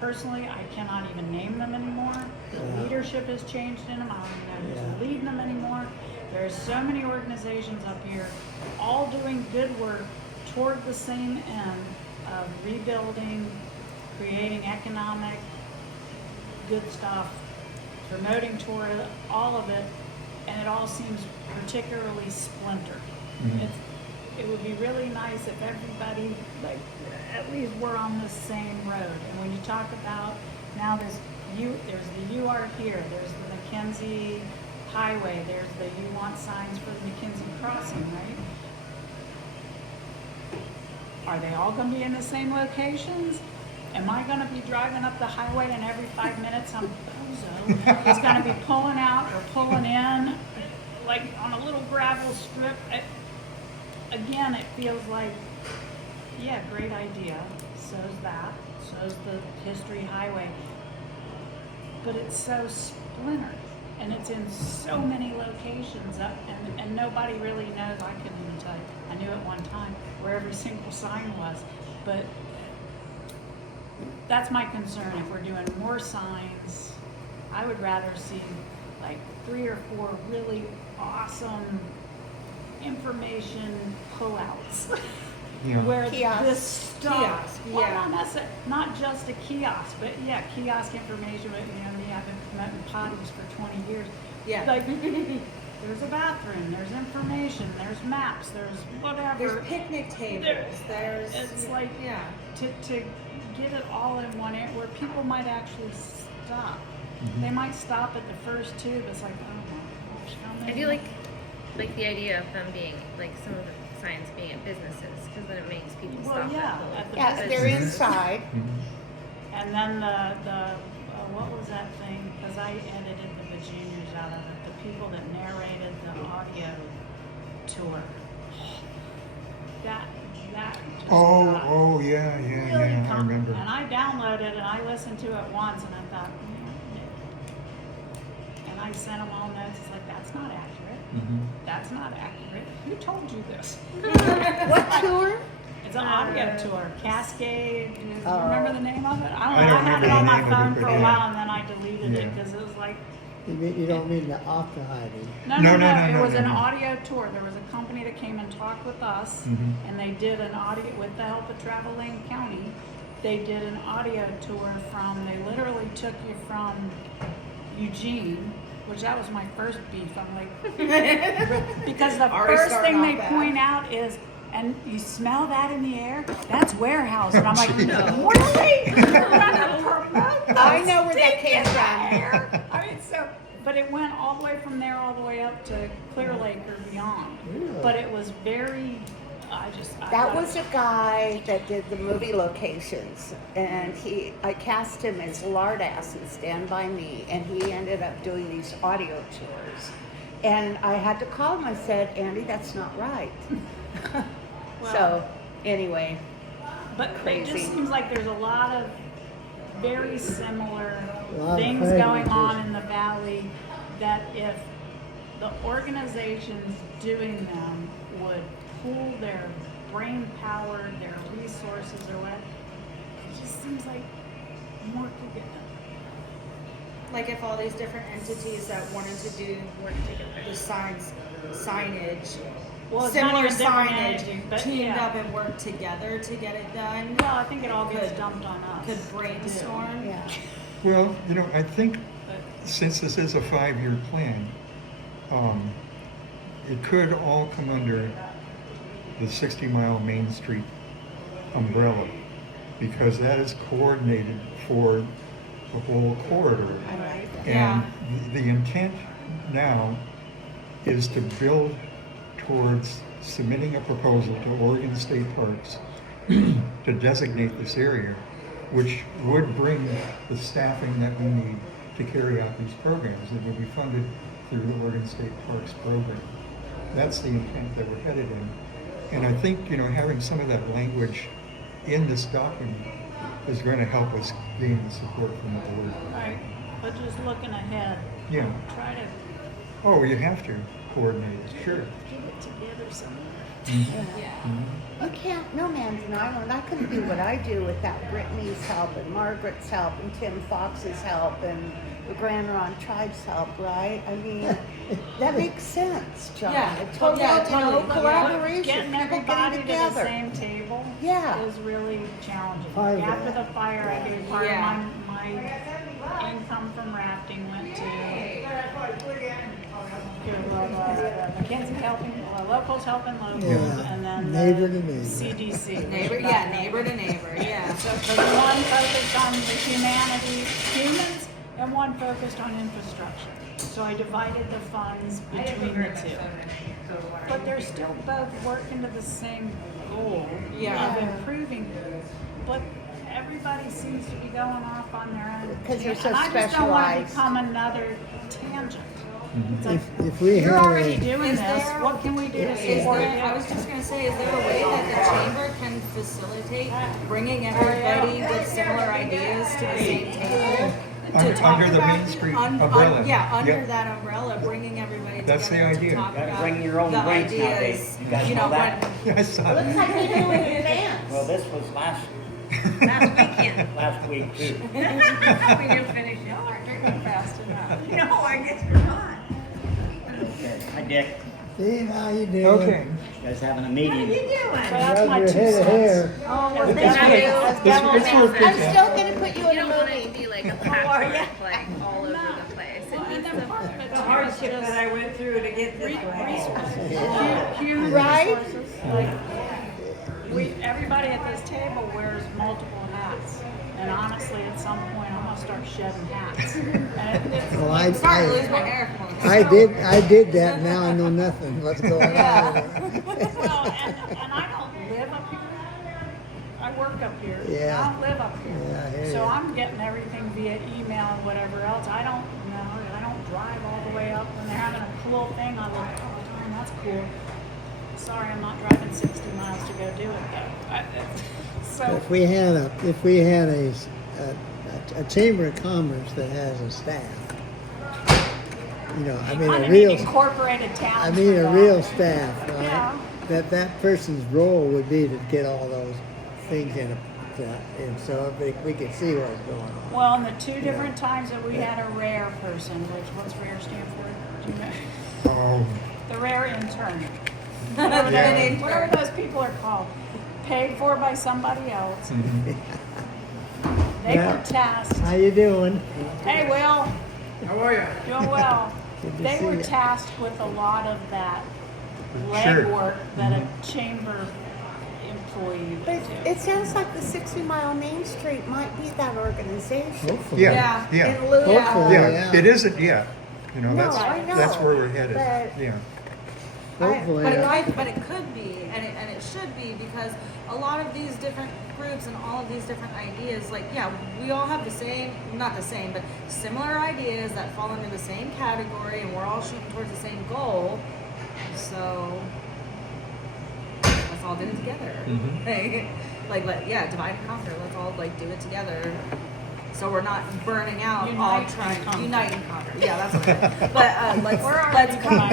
personally, I cannot even name them anymore. The leadership has changed in them. I don't even know who's leading them anymore. There's so many organizations up here, all doing good work toward the same end of rebuilding, creating economic good stuff, promoting tourism, all of it, and it all seems particularly splintered. Mhm. It would be really nice if everybody, like, at least we're on the same road. And when you talk about now there's the UR here, there's the Mackenzie Highway, there's the you want signs for the Mackenzie Crossing, right? Are they all gonna be in the same locations? Am I gonna be driving up the highway and every 5 minutes some bozo is gonna be pulling out or pulling in, like on a little gravel strip? Again, it feels like, yeah, great idea, so's that, so's the History Highway. But it's so splintered, and it's in so many locations, and nobody really knows. I couldn't even tell you. I knew at one time where every single sign was, but that's my concern. If we're doing more signs, I would rather see like 3 or 4 really awesome information pullouts. Yeah. Where Kiosks. this stuff, Kiosk, well, yeah. not necessarily, not just a kiosk, but yeah, kiosk information, but you know, me, I've been promoting potties for 20 years. Yeah. Like, there's a bathroom, there's information, there's maps, there's whatever. There's picnic tables. There's It's like, yeah. to get it all in one area where people might actually stop. Mhm. They might stop at the first 2, but it's like, oh my gosh, I do like the idea of them being like some of the signs being at businesses because then it makes people Well, stop yeah, at at the Yeah, business. they're inside. And then what was that thing? Because I edited the Virginians out of it. The people that narrated the audio tour. That just got Yeah, really I remember. And I downloaded it and I listened to it once and I thought, and I sent them all notes. It's like, that's not accurate. Mhm. That's not accurate. Who told you this? What tour? It's an audio tour, Cascade. Do you Oh. remember the name of it? I don't I had remember it the on my name of phone it, for but a yeah. while and then I deleted it Yeah. because it was like, You don't mean the Octaheidi. no. No. It was an no. audio tour. There was a company that came and talked with us, Mhm. and they did an audio with the help of Travel Lane County. They did an audio tour from. They literally took you from Eugene, which that was my first beef. I'm like, because the Already first starting thing they off bad. point out is. And you smell that in the air? That's warehouse. And I'm like, Jeez. no. Really? You're gonna promote I know where that stink came in the from. air? I mean, so, but it went all the way from there all the way up to Clear Lake or beyond. Really? But it was very, I That thought was it a guy that did the movie locations, and I cast him as Lardass in Stand By Me, and he ended up doing these audio tours. And I had to call him. I said, Andy, that's not right. So, anyway, But it Crazy. just seems like there's a lot of very similar A lot of things going on fragmentation. in the valley that if the organizations doing them would pool their brain power, their resources or whatever, it just seems like more could get done. Like if all these different entities that wanted to do work together. the signage, Well, it's not similar even different signage, energy, but teamed yeah. up and worked together to get it done, Well, I think it all gets Could- dumped on us. could to do. brainstorm. yeah. Well, I think But since this is a 5-year plan, it could all come under the 60-mile Main Street umbrella because that is coordinated for the whole corridor. I like that. Yeah. And the intent now is to build towards submitting a proposal to Oregon State Parks to designate this area, which would bring the staffing that we need to carry out these programs. It would be funded through the Oregon State Parks program. That's the intent that we're headed in. And I think, having some of that language in this document is going to help us gain the support from the board. Right, but just looking ahead, Yeah. try to Oh, you have to coordinate, sure. get it together somewhere. You can't, no man's an island. I couldn't do what I do without Brittany's help and Margaret's help and Tim Fox's help and the Grand Ron Tribe's help, right? I mean, that makes sense, John. Yeah, It totally, yeah, totally. collaboration, Getting people everybody getting to the together. same table Yeah. is really challenging. Part of After that. the fire, I gave part Yeah. of my income from rafting went to Mackenzie helping, locals helping locals, Yeah. and then Neighbor to the neighbor. CDC. Neighbor, yeah, neighbor to neighbor, yeah. So one focused on the humans, and one focused on infrastructure. So I divided the funds between the two. But they're still both working to the same goal Yeah. of improving. But everybody seems to be going off on their own. 'Cause they're so And I just don't want to specialized. become another tangent. It's like, If we you're had already a, doing Is this, there- what can we do to Is support there, I you? was just gonna say, is there a way that the chamber can facilitate bringing everybody with similar ideas to the same table? To talk Under the about- Main Street un- umbrella. Yeah, under Yep. that umbrella, bringing everybody That's the together to idea. talk Gotta about bring your own the brains ideas, nowadays. You guys you know know, that? what, Yeah, I saw Looks it. like you do in advance. Well, this was last weekend. last week too. We didn't finish it. Y'all aren't drinking fast enough. No, I guess we're not. Okay. Hi Dick, Steve, how you doing? Okay. you guys having a meeting? So that's Rub my your 2 head of cents. hair. Oh, well, It's thank you. good. It's worth I'm it. still gonna put you You in a don't want it to movie. be like a patchwork, like all over the place. It Well, and needs then some part of it The too hardship is that I went through to get this way. resources, human Right? resources. Like, everybody at this table wears multiple hats. And honestly, at some point, I'm gonna start shedding hats. And it's Well, I'm starting to lose my hair from all the I did that. Now I know nothing. What's going on? Well, and I don't live up here. I work up here. Yeah. I don't live up here. Yeah, I hear So ya. I'm getting everything via email and whatever else. I don't drive all the way up when they're having a cool thing. I look, oh, darn, that's cool. Sorry, I'm not driving 60 miles to go do it though. So, If we had a chamber of commerce that has a staff, I mean kind a of real, need incorporated towns. I mean for a that. real staff, right? Yeah. That person's role would be to get all those things in, and so we could see what's going on. Well, in the two different times that we had a rare person, what's rare stand for? Do you know? Oh, The rare intern. Yeah. Whatever those people are called, paid for by somebody else. mhm. They Yeah. were tasked. How you doing? Hey, Will, How are you? doing well. Good to They see were ya. tasked with a lot of that Sure. legwork that a chamber employee But would do. it sounds like the 60 Mile Main Street might be that organization. Hopefully. Yeah, yeah, In lieu of- Hopefully. yeah. It isn't yet. No, I know, That's where we're headed. but- Yeah. Hopefully. But it could be, and it should be, because a lot of these different groups and all of these different ideas, like, yeah, we all have the same, not the same, but similar ideas that fall into the same category, and we're all shooting towards the same goal. So let's all do it together. Mhm. Divide and conquer. Let's all do it together. So we're not burning out, all Unite and trying conquer. unite and conquer. Yeah, that's what I meant. But We're already let's come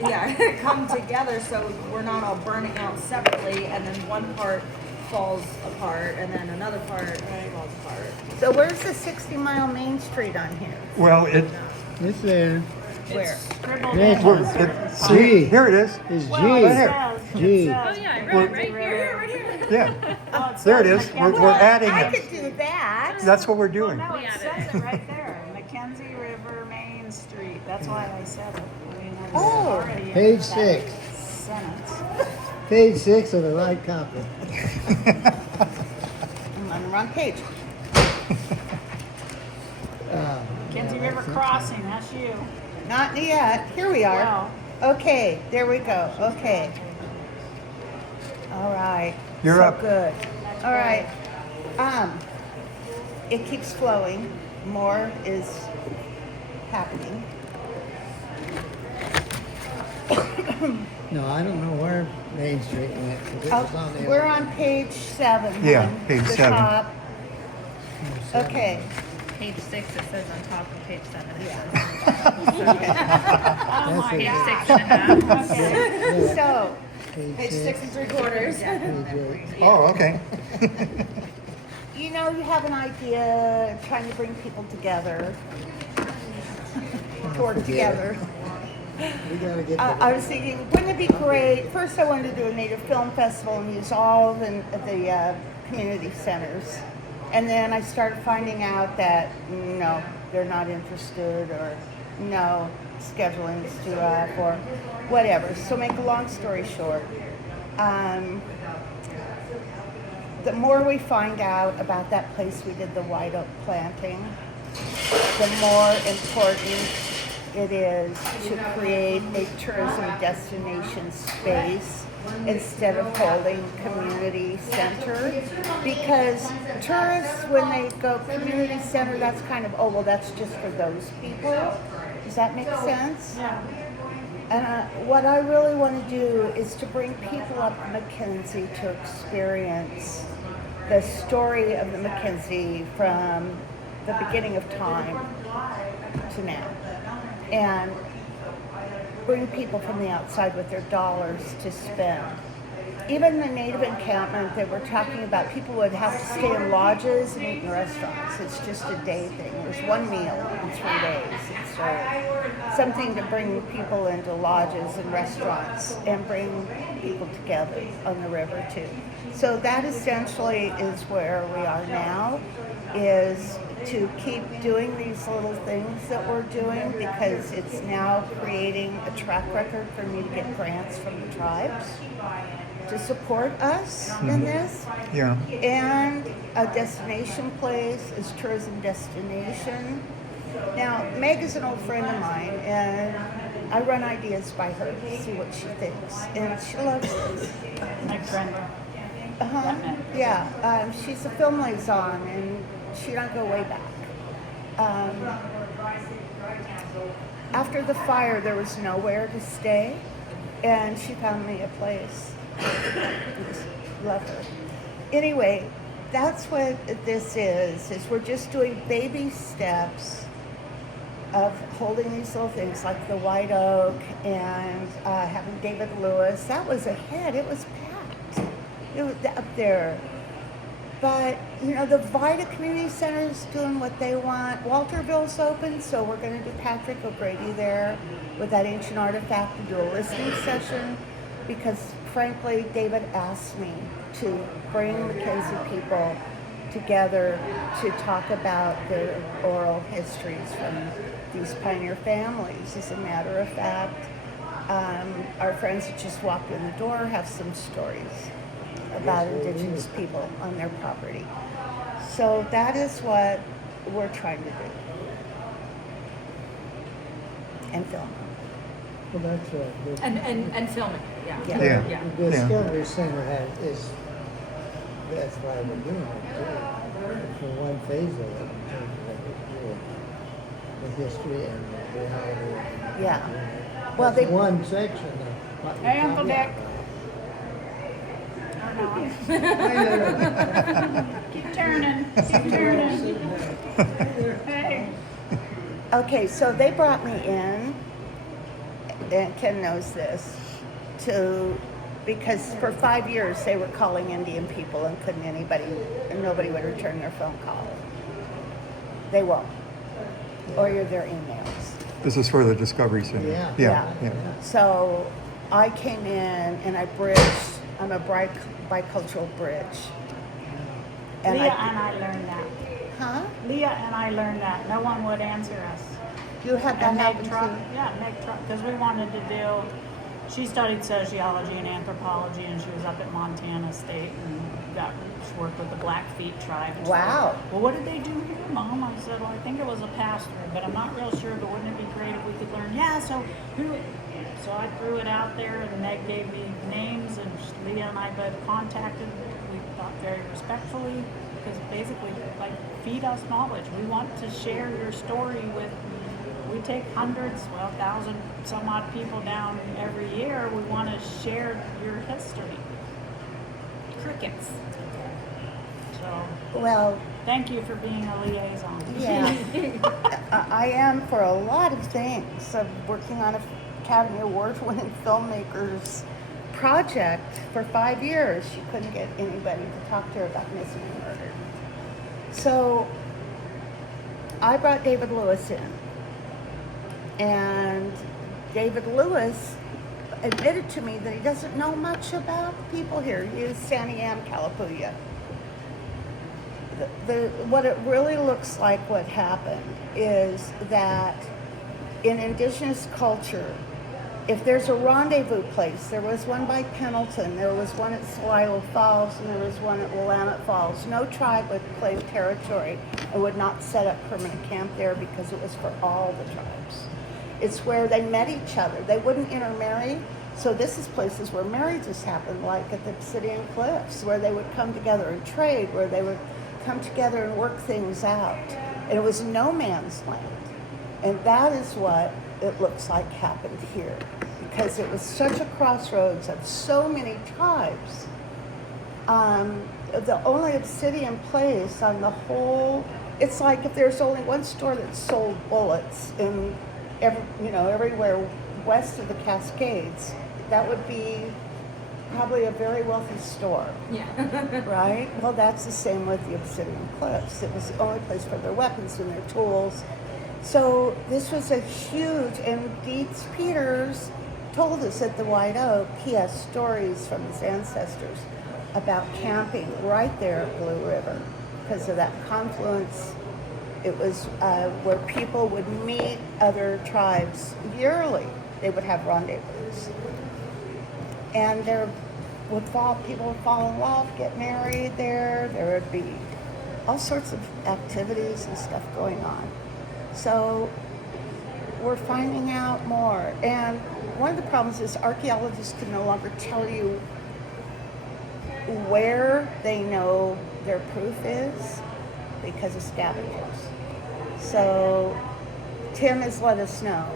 united. come together so we're not all burning out separately, and then one part falls apart, and then another part falls apart. So where's the 60 Mile Main Street on here? Well, It's there. Where? It's scribbled Yes, in. we're- on certain it, parts. see, here it is. It's G. Well, it Right here. says, G. it Oh says yeah, I We're- read it right here. Right here. Yeah, Oh, there it says is. Mackenzie- We're adding I it. could do that. That's what we're Well, doing. no, We it added says it right there, Mackenzie River Main Street. That's why I said it. I mean, I was Oh. already in Page that 6. Sentence. Page 6 of the right copy. I'm on the wrong page. Mackenzie River Crossing, that's you. Not yet. Here we are. Wow. Okay, there we go. Okay. All right. You're so up. Good. All right. It keeps flowing. More is happening. No, I don't know where Main Street went. 'Cause it was on the We're other- on page 7. Yeah, hon. page The 7. top. Okay. Page 6, it says on top of page 7. It Oh my says page gosh. 6.5. Okay. So, Page 6 3/4. Page 8. Oh, okay. you have an idea, trying to bring people together. Work Forget together. We gotta get I was thinking, wouldn't it be great? First, I wanted to do a native film festival and use all the community centers. And then I started finding out that no, they're not interested, or no, scheduling is too rough, or whatever. So, make a long story short, the more we find out about that place we did the white oak planting, the more important it is to create a tourism destination space instead of holding community center, because tourists, when they go community center, that's kind of, oh well, that's just for those people. Does that make sense? Yeah. And what I really want to do is to bring people up to Mackenzie to experience the story of the Mackenzie from the beginning of time to now, and bring people from the outside with their dollars to spend. Even the native encampment that we're talking about, people would have to stay in lodges and eat in restaurants. It's just a day thing. There's one meal in 3 days. It's something to bring people into lodges and restaurants and bring people together on the river too. So that essentially is where we are now, is to keep doing these little things that we're doing, because it's now creating a track record for me to get grants from the tribes to support us in this. Yeah. And a destination place is tourism destination. Now, Meg is an old friend of mine, and I run ideas by her to see what she thinks, and she loves this. My friend. Uh-huh. Yeah, she's a film liaison, and she and I go way back. After the fire, there was nowhere to stay, and she found me a place. Just love her. Anyway, that's what this is we're just doing baby steps of holding these little things like the white oak and having David Lewis. That was a hit. It was packed. It was up there. But, you know, the Vida Community Center is doing what they want. Walterville's open, so we're going to do Patrick O'Grady there with that ancient artifact to do a listening session because, frankly, David asked me to bring Mackenzie people together to talk about their oral histories from these pioneer families. As a matter of fact, our friends that just walked in the door have some stories about Indigenous people on their property. So that is what we're trying to do. And film. Well, that's And filming, yeah. Yeah. the Yeah. Discovery Center that's why we're doing it too. For one phase of it, in terms of the history and the reality. Yeah. Well, they, That's one section of what we're Hey, Uncle talking Dick. about. Keep turning, keep turning. Hey. okay, so they brought me in, and Ken knows this, because for 5 years they were calling Indian people and nobody would return their phone call. They won't. Or their emails. This is for the Discovery Center. Yeah. Yeah. So I came in and I I'm a bicultural bridge. And Leah and I learned that. Huh? Leah and I learned that. No one would answer us. You had that And happen Meg Truck, too? yeah, Meg Truck, because we wanted to do, she studied sociology and anthropology, and she was up at Montana State and she worked with the Blackfeet tribe. And she's Wow. like, well, what did they do here, Mom? I said, well, I think it was a pass-through, but I'm not real sure, but wouldn't it be great if we could learn? Yeah, so I threw it out there, and Meg gave me names, and Leah and I both contacted, we thought very respectfully, because basically, like, feed us knowledge. We want to share your story with, we take hundreds, 1,000 some odd people down every year. We want to share your history. Crickets. So, Well, thank you for being a liaison. yeah. I am for a lot of things. I'm working on an Academy Award-winning filmmakers project for 5 years. She couldn't get anybody to talk to her about missing and murdered. So I brought David Lewis in. And David Lewis admitted to me that he doesn't know much about people here. He is Santiam Kalapuya. What it really looks like what happened is that in Indigenous culture, if there's a rendezvous place, there was one by Pendleton, there was one at Celilo Falls, and there was one at Willamette Falls. No tribe would claim territory and would not set up permanent camp there because it was for all the tribes. It's where they met each other. They wouldn't intermarry. So this is places where marriages happened, like at the Obsidian Cliffs, where they would come together and trade, where they would come together and work things out. And it was no man's land. And that is what it looks like happened here, because it was such a crossroads of so many tribes. The only Obsidian place on the whole, it's like if there's only one store that sold bullets in everywhere west of the Cascades, that would be probably a very wealthy store. Yeah. Right? Well, that's the same with the Obsidian Cliffs. It was the only place for their weapons and their tools. So this was a huge, and Dietz Peters told us at the White Oak, he has stories from his ancestors about camping right there at Blue River because of that confluence. It was where people would meet other tribes yearly. They would have rendezvous. And people would fall in love, get married there. There would be all sorts of activities and stuff going on. So we're finding out more. And one of the problems is archaeologists can no longer tell you where they know their proof is because of scavengers. So Tim has let us know.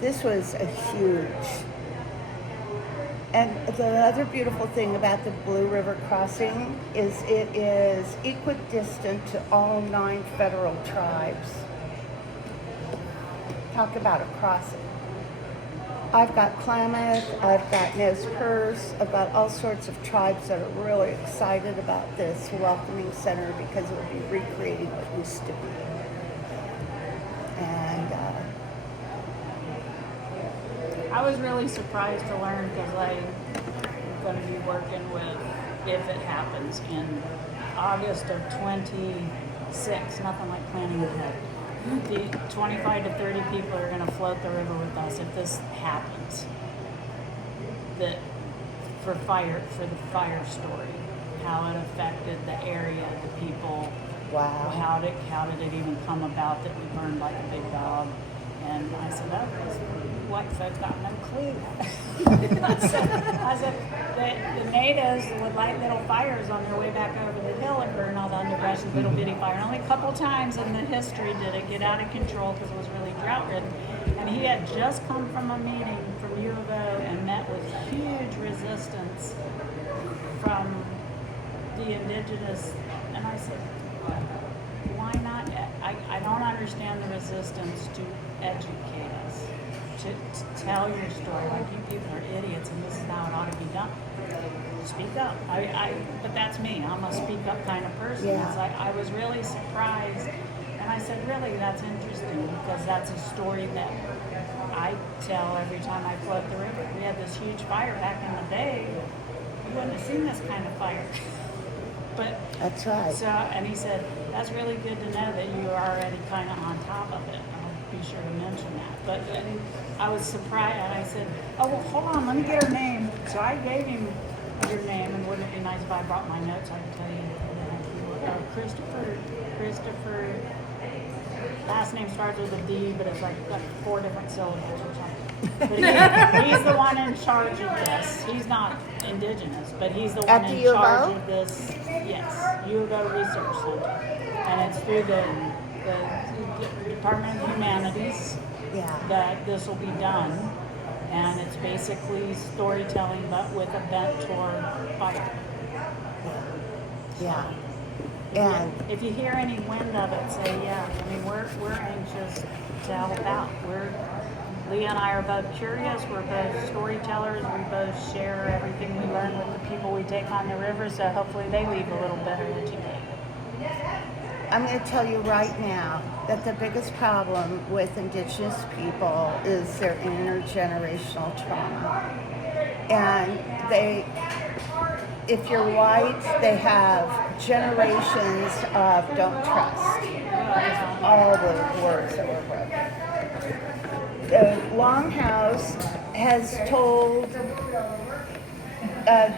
This was a huge. And the other beautiful thing about the Blue River Crossing is it is equidistant to all 9 federal tribes. Talk about a crossing. I've got Klamath, I've got Nez Perce, I've got all sorts of tribes that are really excited about this welcoming center because it will be recreating what used to be. And I was really surprised to learn because I'm going to be working with, if it happens, in August of 26, nothing like planning ahead. The 25 to 30 people are going to float the river with us if this happens. That for the fire story, how it affected the area, the people. wow. How did it even come about that we burned like a big dog? And I said, oh, these white folks got no clue. I said the natives would light little fires on their way back over the hill and burn all the underbrush and little bitty fire. And only a couple times in the history did it get out of control because it was really drought ridden. And he had just come from a meeting from U of O and met with huge resistance from the indigenous. And I said, why not? I don't understand the resistance to educate us, to tell your story. Like, you people are idiots and this is how it ought to be done. Speak up. But that's me. I'm a speak up kind of person. Yeah. It's like, I was really surprised. And I said, really, that's interesting because that's a story that I tell every time I float the river. We had this huge fire back in the day. You wouldn't have seen this kind of fire. But That's right. so, and he said, that's really good to know that you are already kind of on top of it. I'll be sure to mention that. But then I was surprised, and I said, oh, well, hold on, let me get her name. So I gave him your name, and wouldn't it be nice if I brought my notes? I could tell you. Christopher, last name starts with a D, but it's like 4 different syllables or something. But he's the one in charge of this. He's not indigenous, but he's the one At the in U of charge O? of this. Yes, U of O Research Center, and it's through the Department of Humanities Yeah. that this will be done, and it's basically storytelling, but with a bent toward fire. Yeah. And If you hear any wind of it, say yeah. I mean, we're anxious to help out. Leah and I are both curious. We're both storytellers. We both share everything we learn with the people we take on the river. So hopefully they leave a little better educated. I'm going to tell you right now that the biggest problem with Indigenous people is their intergenerational trauma. And if you're white, they have generations of don't trust. All the words that were broken. The Longhouse has told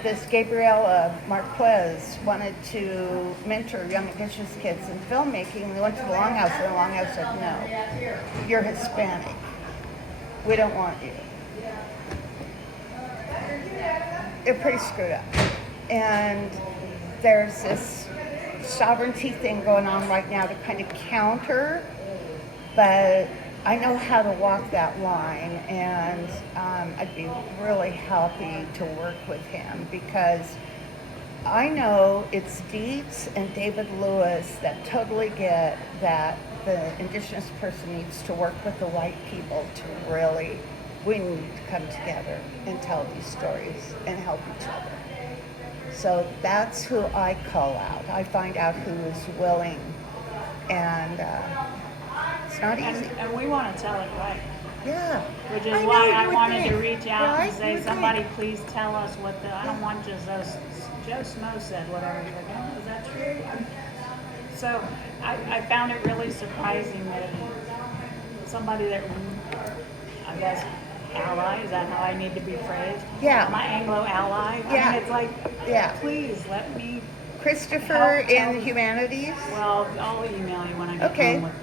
this Gabriela Marquez wanted to mentor young Indigenous kids in filmmaking. They went to the Longhouse, and the Longhouse said, no, you're Hispanic. We don't want you. They're pretty screwed up. And there's this sovereignty thing going on right now to kind of counter, but I know how to walk that line, and I'd be really happy to work with him because I know it's Dietz and David Lewis that totally get that the Indigenous person needs to work with the white people to really, we need to come together and tell these stories and help each other. So that's who I call out. I find out who is willing, and it's not easy. And we want to tell it right. Yeah. Which is I know, why you I would wanted to think, reach out right? and say, You would somebody think. please tell us what I don't want just those, Joe Smo said whatever. You're like, oh, is that true? So I found it really surprising that somebody that, I guess, ally, is that how I need to be phrased? Yeah. My Anglo ally. I Yeah. mean, it's like, Yeah. please let me, Christopher Help. in humanities. well, I'll email you when I get Okay. home with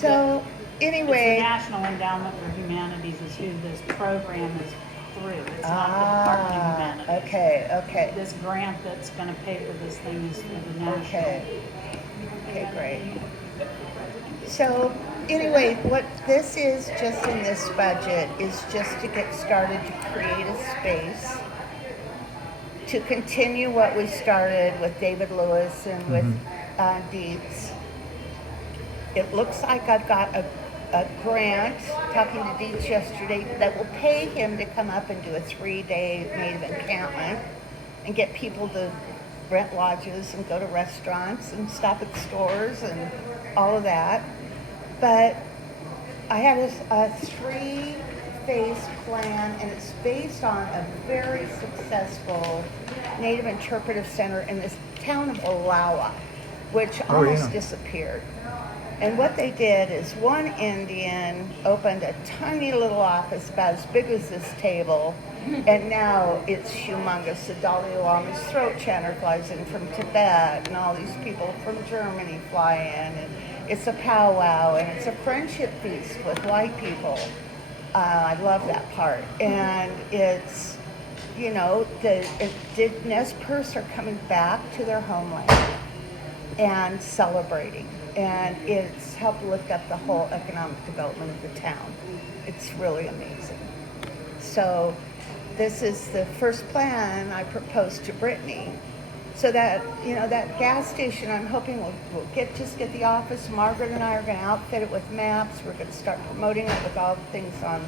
So, It's the anyway, National Endowment for Humanities is who this program is through. It's not the Department of Humanities. okay. This grant that's gonna pay for this thing is for the national. Okay, great. So, anyway, what this is just in this budget is just to get started to create a space to continue what we started with David Lewis and with Dietz. It looks like I've got a grant, talking to Dietz yesterday, that will pay him to come up and do a 3-day Native encampment and get people to rent lodges and go to restaurants and stop at stores and all of that. But I had a 3-phase plan, and it's based on a very successful Native Interpretive Center in this town of Olawa, which almost disappeared. And what they did is one Indian opened a tiny little office about as big as this table, and now it's humongous. The Dalai Lama's throat chanter flies in from Tibet, and all these people from Germany fly in, and it's a powwow, and it's a friendship feast with white people. I love that part. And it's, you know, the Nez Perce are coming back to their homeland and celebrating. And it's helped lift up the whole economic development of the town. It's really amazing. So this is the first plan I proposed to Brittany. So that, you know, that gas station, I'm hoping we'll get the office. Margaret and I are going to outfit it with maps. We're going to start promoting it with all the things on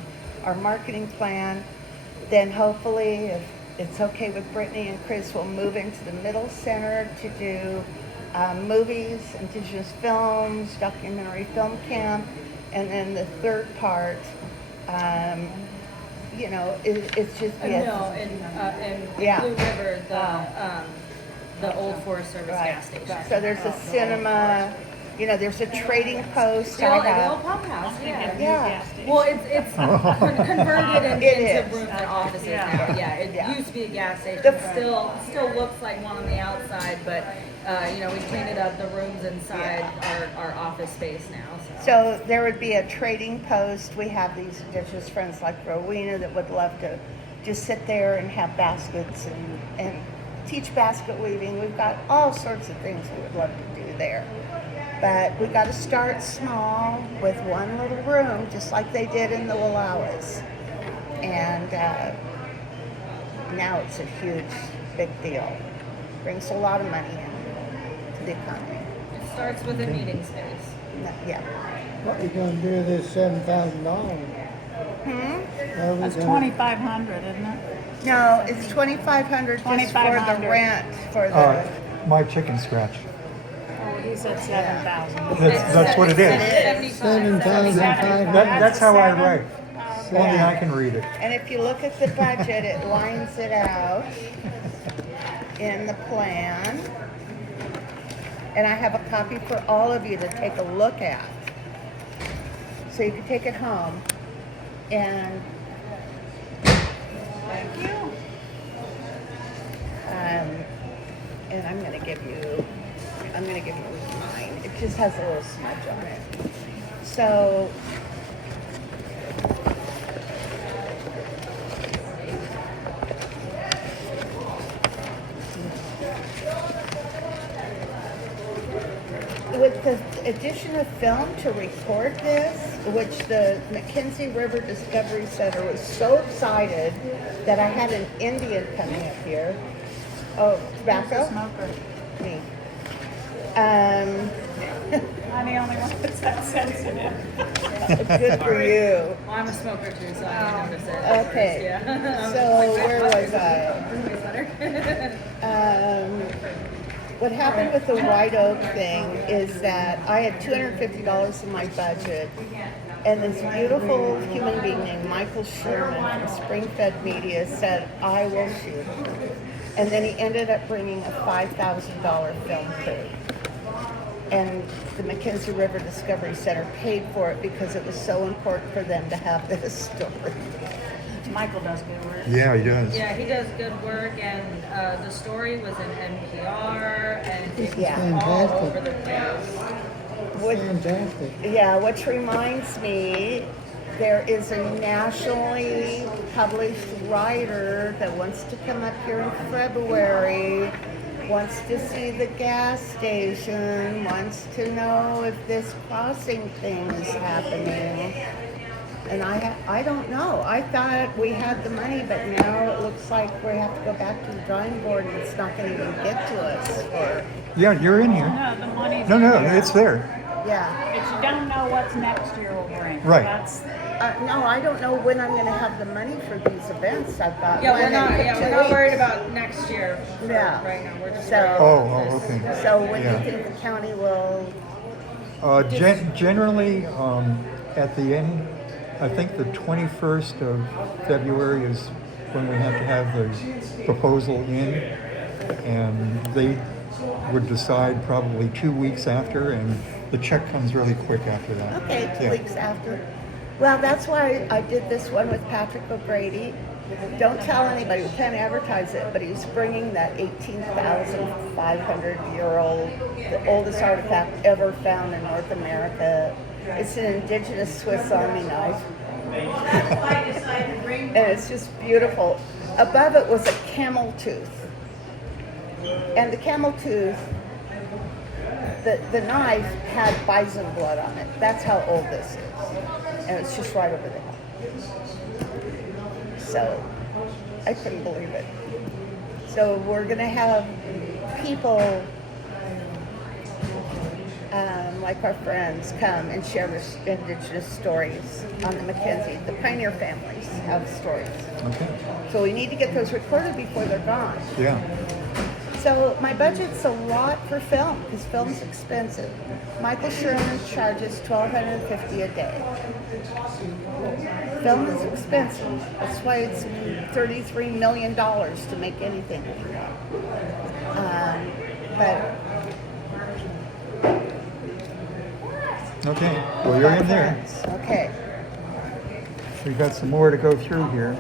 our marketing plan. Then hopefully, if it's okay with Brittany and Chris, we'll move into the middle center to do movies, indigenous films, documentary film camp, and then the third part, you know, it's just No, in Yeah. Blue River, the old Forest Service gas station. So there's a cinema, you know, there's a trading post. The I old have. pump house, yeah. Yeah. Well, it's converted It into is. rooms and offices Yeah. now. Yeah, it Yeah. used to be a gas station. The- Still looks like one on the outside, but you know, we cleaned up the rooms inside our office space now. So there would be a trading post. We have these indigenous friends like Rowena that would love to just sit there and have baskets and teach basket weaving. We've got all sorts of things we would love to do there. But we got to start small with one little room, just like they did in the Wallowas. And now it's a huge, big deal. Brings a lot of money in to the economy. It starts with a meeting space. Yeah. What you gonna do with this $7,000? That's 2,500, isn't it? No, it's 2,500 just for the 2,500. rent for the. My chicken scratch. Oh, he said 7,000. That's what it is. 7,500. That's how I write. Only I can read it. And if you look at the budget, it lines it out in the plan. And I have a copy for all of you to take a look at. So you can take it home and Thank you. and I'm gonna give you mine. It just has a little smudge on it. So with the addition of film to record this, which the Mackenzie River Discovery Center was so excited that I had an Indian coming up here. Oh, tobacco? Smoker. Me. I'm the only one that's that sensitive. Good for you. Well, I'm a smoker too, so I didn't notice it. Okay. Yeah. So where was I? What happened with the White Oak thing is that I had $250 in my budget, and this beautiful human being named Michael Sherman from Spring-Fed Media said, I will shoot. And then he ended up bringing a $5,000 film crew. And the Mackenzie River Discovery Center paid for it because it was so important for them to have this story. Michael does good work. Yeah, he does. Yeah, he does good work, and the story was in NPR, and it was Yeah. all Fantastic. over the place. Would- fantastic. Yeah, which reminds me, there is a nationally published writer that wants to come up here in February, wants to see the gas station, wants to know if this crossing thing is happening. And I don't know. I thought we had the money, but now it looks like we have to go back to the drawing board and it's not going to even get to us. Or, Yeah, you're in here. No, the money's No, no, there. it's there. yeah. But you don't know what's next year will bring. Right. That's, No, I don't know when I'm going to have the money for these events. I've got Yeah, one we're in not. 2 Yeah, we're not weeks. worried about next year. Yeah. Right now, we're just. So- worried Oh, about oh, this. okay. So when Yeah. do you think the county will? Generally, at the end, I think the 21st of February is when we have to have the proposal in, and they would decide probably 2 weeks after, and the check comes really quick after that. Okay, 2 Yeah. weeks after. Well, that's why I did this one with Patrick O'Grady. Don't tell anybody, we can't advertise it, but he's bringing that 18,500-year-old, the oldest artifact ever found in North America. It's an indigenous Swiss Army knife. And it's just beautiful. Above it was a camel tooth. And the camel tooth, the knife had bison blood on it. That's how old this is. And it's just right over there. So I couldn't believe it. So we're gonna have people like our friends come and share their indigenous stories on the Mackenzie. The pioneer families have stories. Okay. So we need to get those recorded before they're gone. Yeah. So my budget's a lot for film because film's expensive. Michael Sherman charges $1,250 a day. Film is expensive. That's why it's $33 million to make anything anymore. But Okay. Well, you're in there. okay. We've got some more to go through here.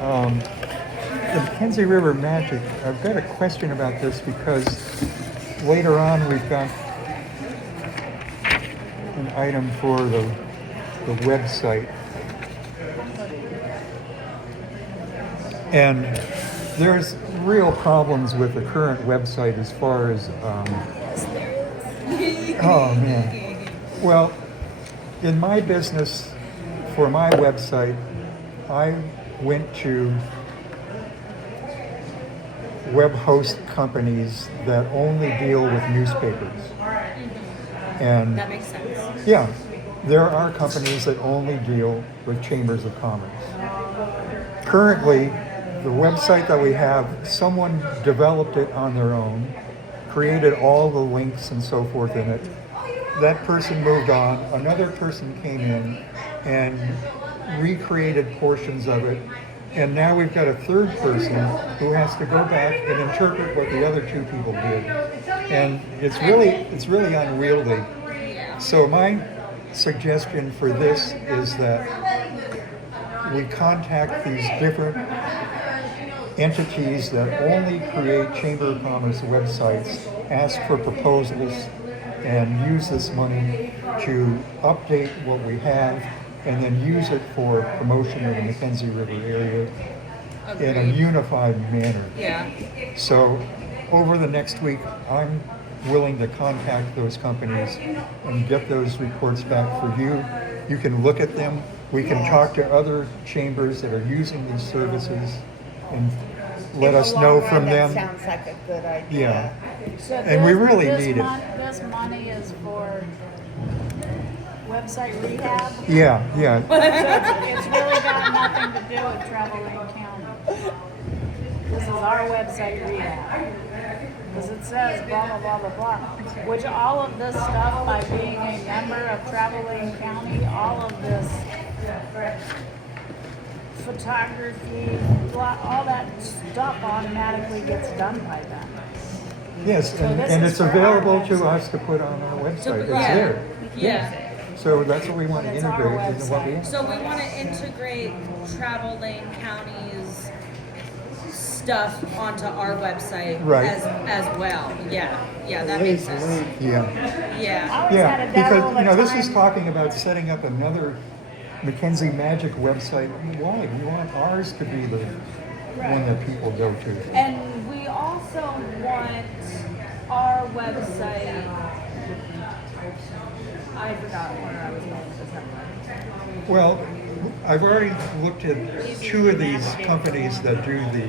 The Mackenzie River Magic, I've got a question about this because later on we've got an item for the website. And there's real problems with the current website as far as, oh man. Well, in my business, for my website, I went to web host companies that only deal with newspapers. And That makes sense. yeah, there are companies that only deal with chambers of commerce. Currently, the website that we have, someone developed it on their own, created all the links and so forth in it. That person moved on, another person came in and recreated portions of it. And now we've got a third person who has to go back and interpret what the other two people did. And it's really unwieldy. So my suggestion for this is that we contact these different entities that only create Chamber of Commerce websites, ask for proposals, and use this money to update what we have and then use it for promotion of the Mackenzie River area in a unified manner. Yeah. So over the next week, I'm willing to contact those companies and get those reports back for you. You can look at them. We can talk to other chambers that are using these services and let In us the know long from run, them. That sounds like a good idea. Yeah. so And we really need it. This money is for website rehab. Yeah, yeah. So it's really got nothing to do with Travel Lane County. This is our website rehab. Because it says blah, blah, blah, blah, blah. Which all of this stuff, by being a member of Travel Lane County, all of this photography, blah, all that stuff automatically gets done by them. Yes, So this and is it's for our available to website. us to put on our website. It's yeah. there. Yeah. So that's what we want to It's our integrate into what we website. have. So we want to integrate Travel Lane County's stuff onto our website Right. as well. Yeah, that At makes least sense. link. Yeah. Yeah. I always had Yeah, a because, devil you know, this is time. talking about setting up another Mackenzie Magic website. Why? We want ours to be the one that people go to. And we also want our website. I forgot where I was going with this. Well, I've already looked at two of these companies that do the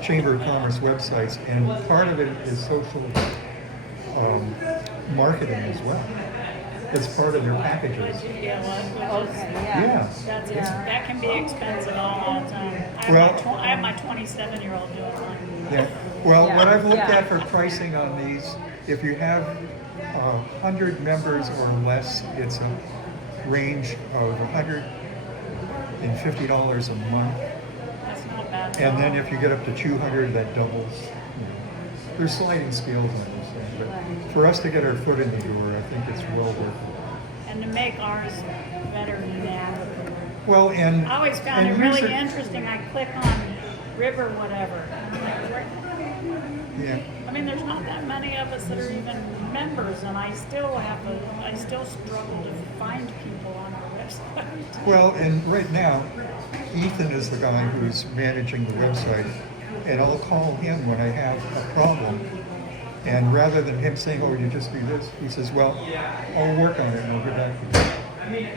Chamber of Commerce websites, and part of it is social marketing as well. It's part of their packages. Yeah, well, which is- Yeah. that can be expensive all the time. I have my 27-year-old doing mine. Yeah. Well, what I've looked Yeah. at for pricing on these, if you have 100 members or less, it's a range of $150 a month. That's not bad. at And then all. if you get up to 200, that doubles. You know. There's sliding scales on this thing, but for us to get our foot in the door, I think it's well worth it. And to make ours better than that. Well, and I always found and it here's really a- interesting. I click on River whatever. And I'm like, Yeah. I mean, there's not that many of us that are even members, and I still struggle to find people on our website. Well, and right now, Ethan is the guy who's managing the website, and I'll call him when I have a problem. And rather than him saying, "Oh, you just do this," he says, "Well, I'll work on it and I'll get back to you."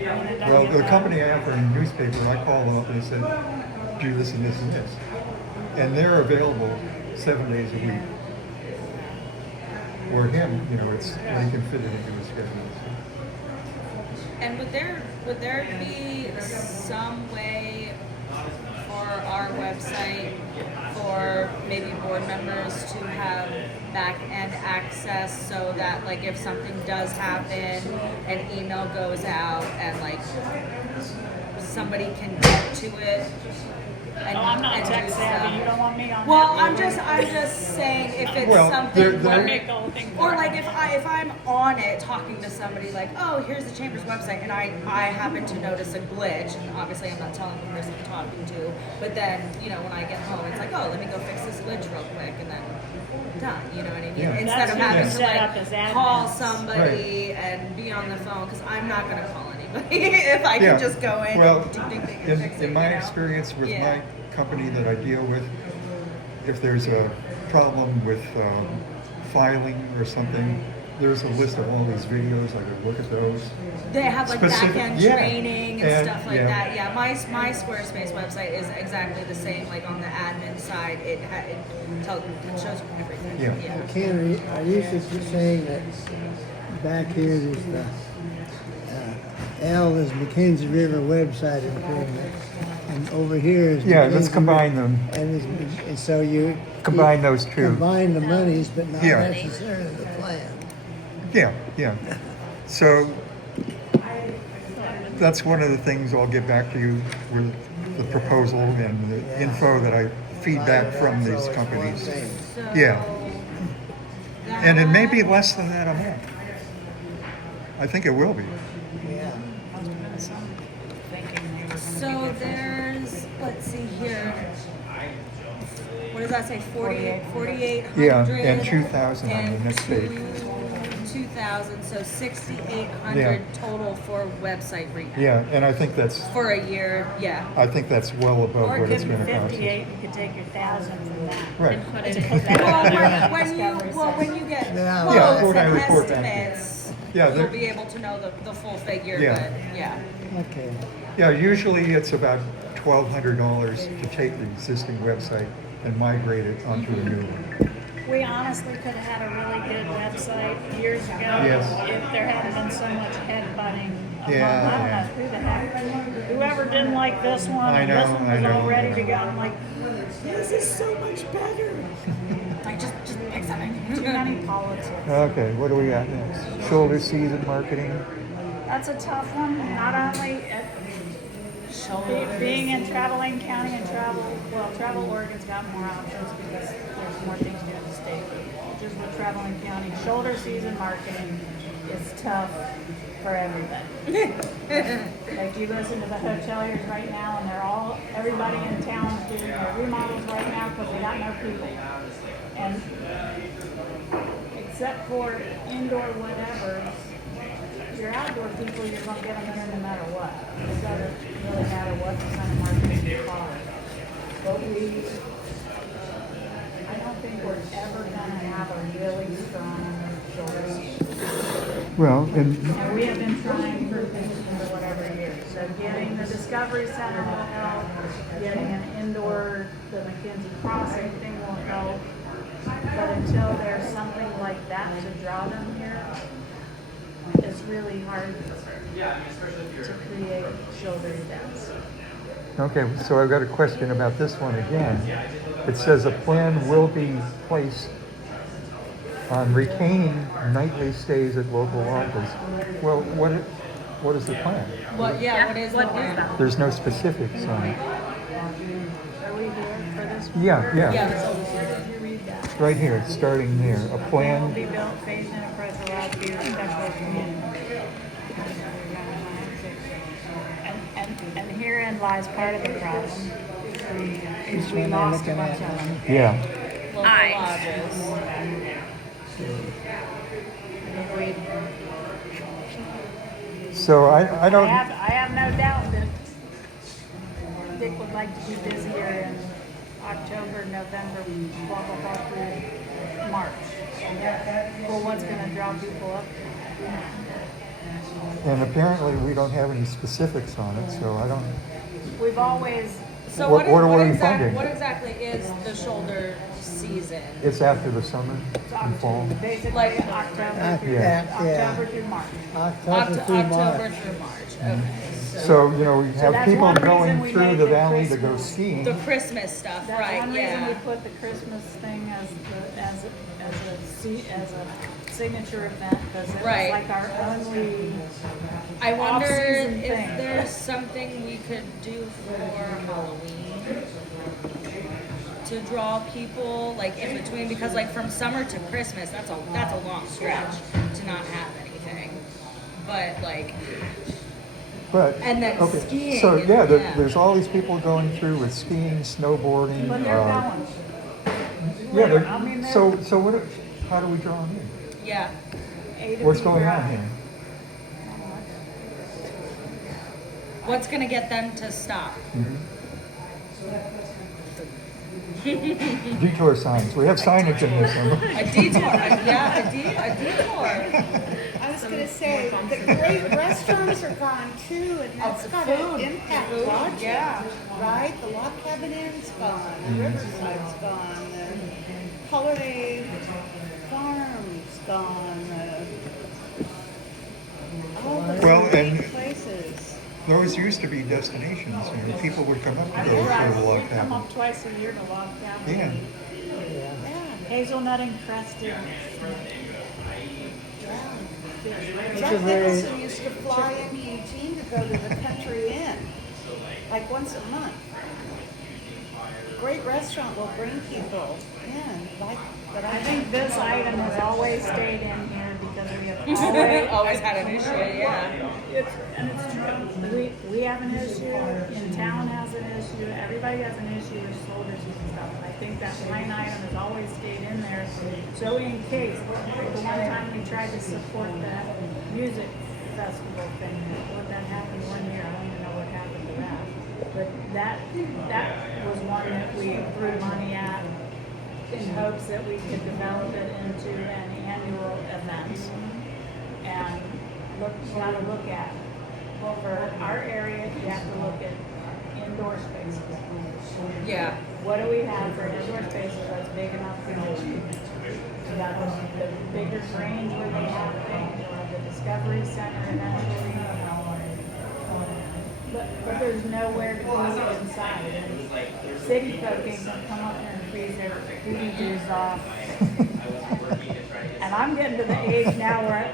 Well, the company I have for a newspaper, I call them up and I said, "Do this and this and this," and they're available 7 days a week. Or him, you know, they can fit it into his schedule. And would there be some way for our website for maybe board members to have back end access so that like if something does happen, an email goes out and like somebody can get to it? And, Oh, I'm not and do tech savvy. stuff? You don't want me on Well, that. I'm just saying if it's Well, something they're- I where- make the whole thing. or work. like if I'm on it talking to somebody like, oh, here's the Chamber's website, and I happen to notice a glitch, and obviously I'm not telling the person I'm talking to, but then, you know, when I get home, it's like, oh, let me go fix this glitch real quick, and then done, you know what I mean? Yeah. Instead That's of who having you to set up as like admins. call somebody and be on the phone, because I'm not going to call anybody if I Yeah. can just go in Well, and ding, ding, ding, and fix it, in my you know? experience with Yeah. my company that I deal with, if there's a problem with filing or something, there's a list of all these videos. I could look at those. They have like Specific- back end yeah. training and, And- stuff like yeah. that. Yeah, my Squarespace website is exactly the same. Like on the admin side, it shows you everything. Yeah. Ken, are you saying that back here is the L is Mackenzie River website improvement, and over here is Yeah, let's Mackenzie combine River- them. And so you Combine those two. Combine the monies, but not Yeah. necessarily the plan. Yeah. So that's one of the things I'll get back to you with the proposal and the Yeah. info that I feedback from So these it's companies. one thing. So Yeah. And it may be that- less than that a month. I think it will be. Yeah. Must have been some thinking they were gonna So be there's, let's see here. What does that say? 4,800. Yeah, and 2,000 on the next page. 2,000, so 6,800 Yeah. total for website rehab. Yeah, and I think that's For a year, yeah. well above Or what it it's could be going to cost us. 58, you could take your 1,000 from that. Right. And put To it put that Well, out there. when you get Yeah. close Yeah, when I and report back. estimates, Yeah, you'll they're- be able to know the full figure. Yeah. But yeah. Okay. Yeah, usually it's about $1,200 to take the existing website and migrate it onto a new one. We honestly could have had a really good website years ago Yes. if there hadn't been so much headbutting. Among, Yeah, I don't yeah. know who the heck, whoever didn't like this one, I and know, this one I was know, all ready I to know. go. I'm like, this is so much better. Like just pick something. Too many politics. Okay, what do we got next? Shoulder season marketing. That's a tough one. Not only being in Traveling County and Travel Oregon's got more options because there's more things to do in the state. Just with Traveling County, shoulder season marketing is tough for everybody. Like you listen to the hoteliers right now, and everybody in town is doing their remodels right now because they got no people. And except for indoor whatever, your outdoor people, you're gonna get them here no matter what. It doesn't really matter what kind of marketing you follow. But I don't think we're ever gonna have a really strong shoulder. Well, and And we have been trying for whatever years. So getting the Discovery Center will help, getting an indoor, the Mackenzie Crossing thing will help. But until there's something like that to draw them here, it's really hard to create shoulder events. okay, so I've got a question about this one again. It says a plan will be placed on retaining nightly stays at local lodges. Well, what is the plan? What is the plan? that? There's no specifics on it. Are we here for this one? Yeah, yeah, Yeah. Where did you read that? right here, starting there. A Will be plan, built, phased in, approach allowed to be respectful of community. And herein lies part of the problem. Is we lost a bunch of them. yeah. Local Eyes. lodges. So I I don't, have no doubt that Dick would like to be busier in October, November, blah, blah, blah, through March. Well, what's gonna draw people up? and apparently we don't have any specifics on it, so I don't, We've always, So What- what are we exactly funding? what exactly is the shoulder season? it's after the summer it's and fall. basically Like- October through, Yeah. October through March. October through October March. through March. Okay. So, you know, we have that's people one reason going we through made the the valley to go Christmas- skiing. The Christmas stuff, That's right? one reason we Yeah. put the Christmas thing as a signature event, because it was Right. like our only, I wonder off-season if thing. there's something we could do for Halloween to draw people, like in between, because like from summer to Christmas, that's a long stretch to not have anything. But like, But, and then okay, skiing so is- yeah, yeah. there's all these people going through with skiing, snowboarding. but they're going. Yeah, I mean, but, they're- so what, how do we draw them in? yeah. A to What's B going on drive. here? What's gonna get them to stop? Detour signs, we have signage in this one. A detour, a detour. I was gonna say, the great restaurants are gone too, and that's the gotta food. impact Food, lodging, yeah. right? The Log Cabin Inn's gone, the Riverside's gone, the Holiday Farm's gone, all the Well, great and- places. Those used to be destinations, you know, people would come up to go Right, for the log we come cabin. up twice a year to Log Cabin. Yeah, Yeah, Hazelnut encrusted. It's a Jack very- Nicholson used to fly in Eugene to go to the Country Inn, like once a month. Great restaurant will bring people in, like, but I think this item has always stayed in here because we have always, Always had an issue, yeah. and it's true. We have an issue, in town has an issue, everybody has an issue with shoulders and stuff. And I think that line item has always stayed in there. So in case, the one time we tried to support that music festival thing, that happened one year, I don't even know what happened to that. But that was one that we threw money at in hopes that we could develop it into an annual event. And gotta look at, for our area, you have to look at indoor spaces. Yeah. What do we have for indoor spaces that's big enough for you? We got the bigger Grange where they have things, or the Discovery Center eventually. But there's nowhere to go inside. And city folk ain't gonna come up here and freeze their PDUs off. And I'm getting to the age now where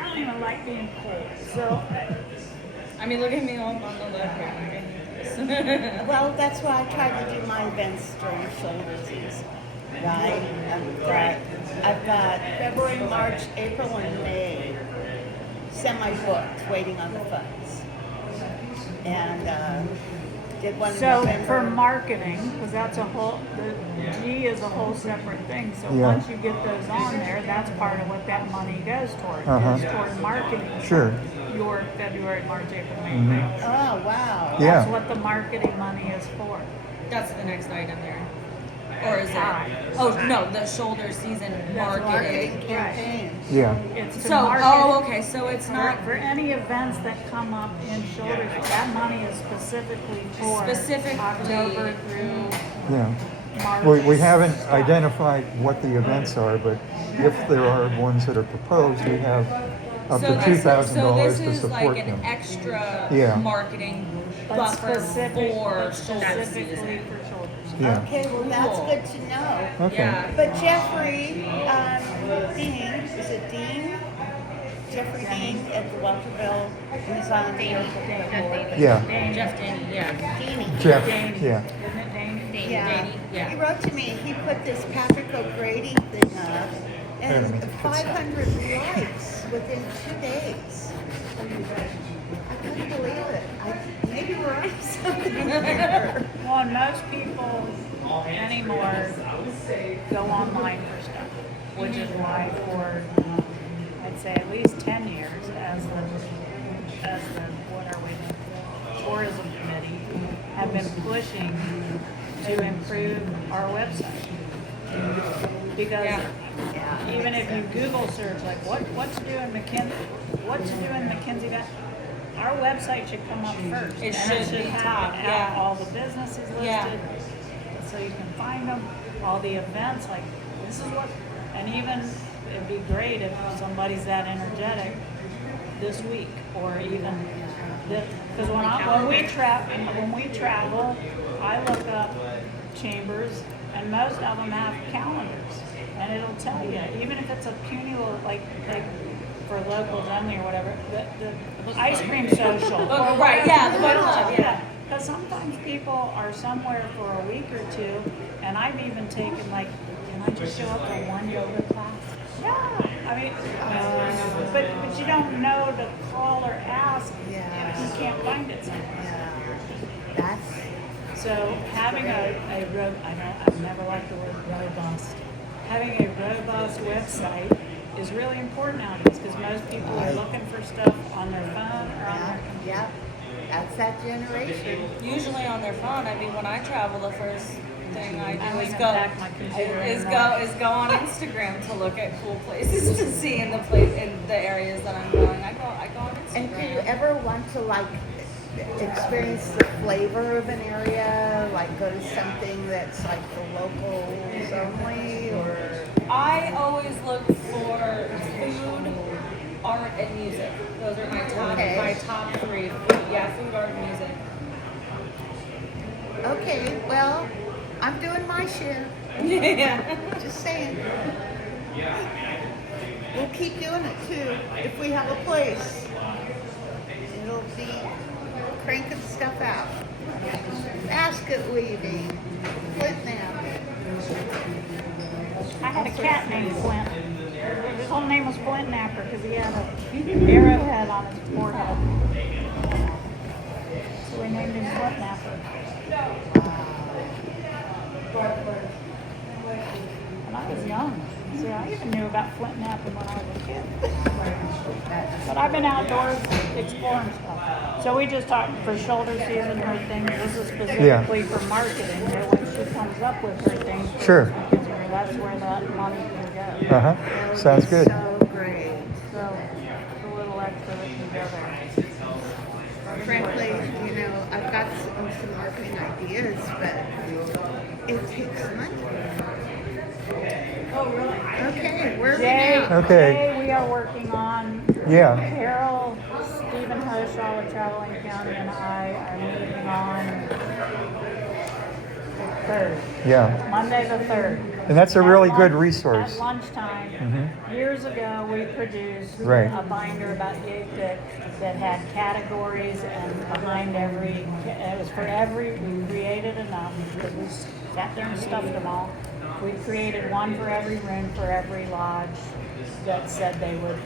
I don't even like being cold. So I mean, look at me on the left here. Well, that's why I try to do my events during shoulder season, right? I've got February, March, April, and May. semi-booked, waiting on the funds. And did one in So November. for marketing, because that's a whole, the G is a whole separate thing. So Yeah. once you get those on there, that's part of what that money goes toward. Uh-huh. Goes toward marketing. Sure. Your February, March, April, May, Mhm. May. Oh, wow. Yeah. That's what the marketing money is for. That's the next item there. Or is it? Ah. Oh no, the shoulder season marketing. Marketing campaign. Yeah. It's to So market. oh okay, so it's not For any events that come up in shoulders, that money is specifically for Specifically- October through Yeah. March. We haven't stuff. identified what the events are, but if there are ones that are proposed, we have up to $2,000 to this is support like an them. extra Yeah. marketing But buffer specific, for but shoulder specifically season. for shoulders. Yeah. Okay, well, that's Cool. good to know. Okay. Yeah. But Jeffrey Dean, is it Dean? Jeffrey Dean at the Walkerville, he's on the airport board. Yeah. Jeff Danny, yeah. Deanie. Jeff. Danny. Yeah. Isn't it Danny? Yeah. Danny, yeah. He wrote to me, he put this Patrick O'Grady thing up, and Pardon me. 500 likes within 2 days. I couldn't believe it. Maybe we're on something here. Well, and most people anymore go online for stuff, which is why for, I'd say at least 10 years as the, what are we, the tourism committee have been pushing to improve our website. Because even if you Google search, like what to do in McKinsey, our website should come up first. It And should be have top, have yeah. all the businesses listed, Yeah. so you can find them, all the events, like, this is what, and even, it'd be great if somebody's that energetic this week, or even, because when we travel, I look up chambers, and most of them have calendars, and it'll tell you, even if it's a puny little, like for locals only or whatever, the ice cream social. Oh, or right, whatever. yeah, the book club, yeah. Because sometimes people are somewhere for a week or two, and I've even taken like, can I just show up for one yoga class? Yeah, I mean, but you don't know to call or ask if you can't find it somewhere. That's, So having I've never liked the word robust. Having a robust website is really important nowadays because most people are looking for stuff on their phone or on their computer. yeah, that's that generation. Usually on their phone. I mean, when I travel, the first thing I do I is went go back my computer is and go on Instagram to look at cool places to see in the areas that I'm going. I go on Instagram. And do you ever want to like experience the flavor of an area, like go to something that's like for locals only, or? I always look for food, art, and music. Those are my top three. Yeah, food, art, and music. Okay, well, I'm doing my share. Yeah. Just saying. We'll keep doing it too if we have a place. It'll be cranking stuff out. Basket weaving, flint knapping. I had a cat named Flint. His whole name was Flint Napper because he had an arrowhead on his forehead. So we named him Flint Napper. When I was young. See, I even knew about Flint napping when I was a kid. But I've been outdoors exploring stuff. So we just talked for shoulder season, her things. This is specifically for marketing. So when she comes up with her things, for Sure. kids, that's where that money can go. Uh-huh. That would Sounds be good. So great. So it's a little extra that can go there. Frankly, I've got some marketing ideas, but it takes money. Oh, really? Okay, where are we Today, now? Okay. today we are working on Yeah. Carol, Stephen Hoshaw with Traveling County, and I are meeting on the 3rd, Yeah. Monday the 3rd. And that's a At really good lunch- resource. At lunchtime, Mhm. years ago, we produced Right. a binder about yay thick that had categories, and behind every, it was for every, we created enough, because we sat there and stuffed them all. We created one for every room, for every lodge that said they would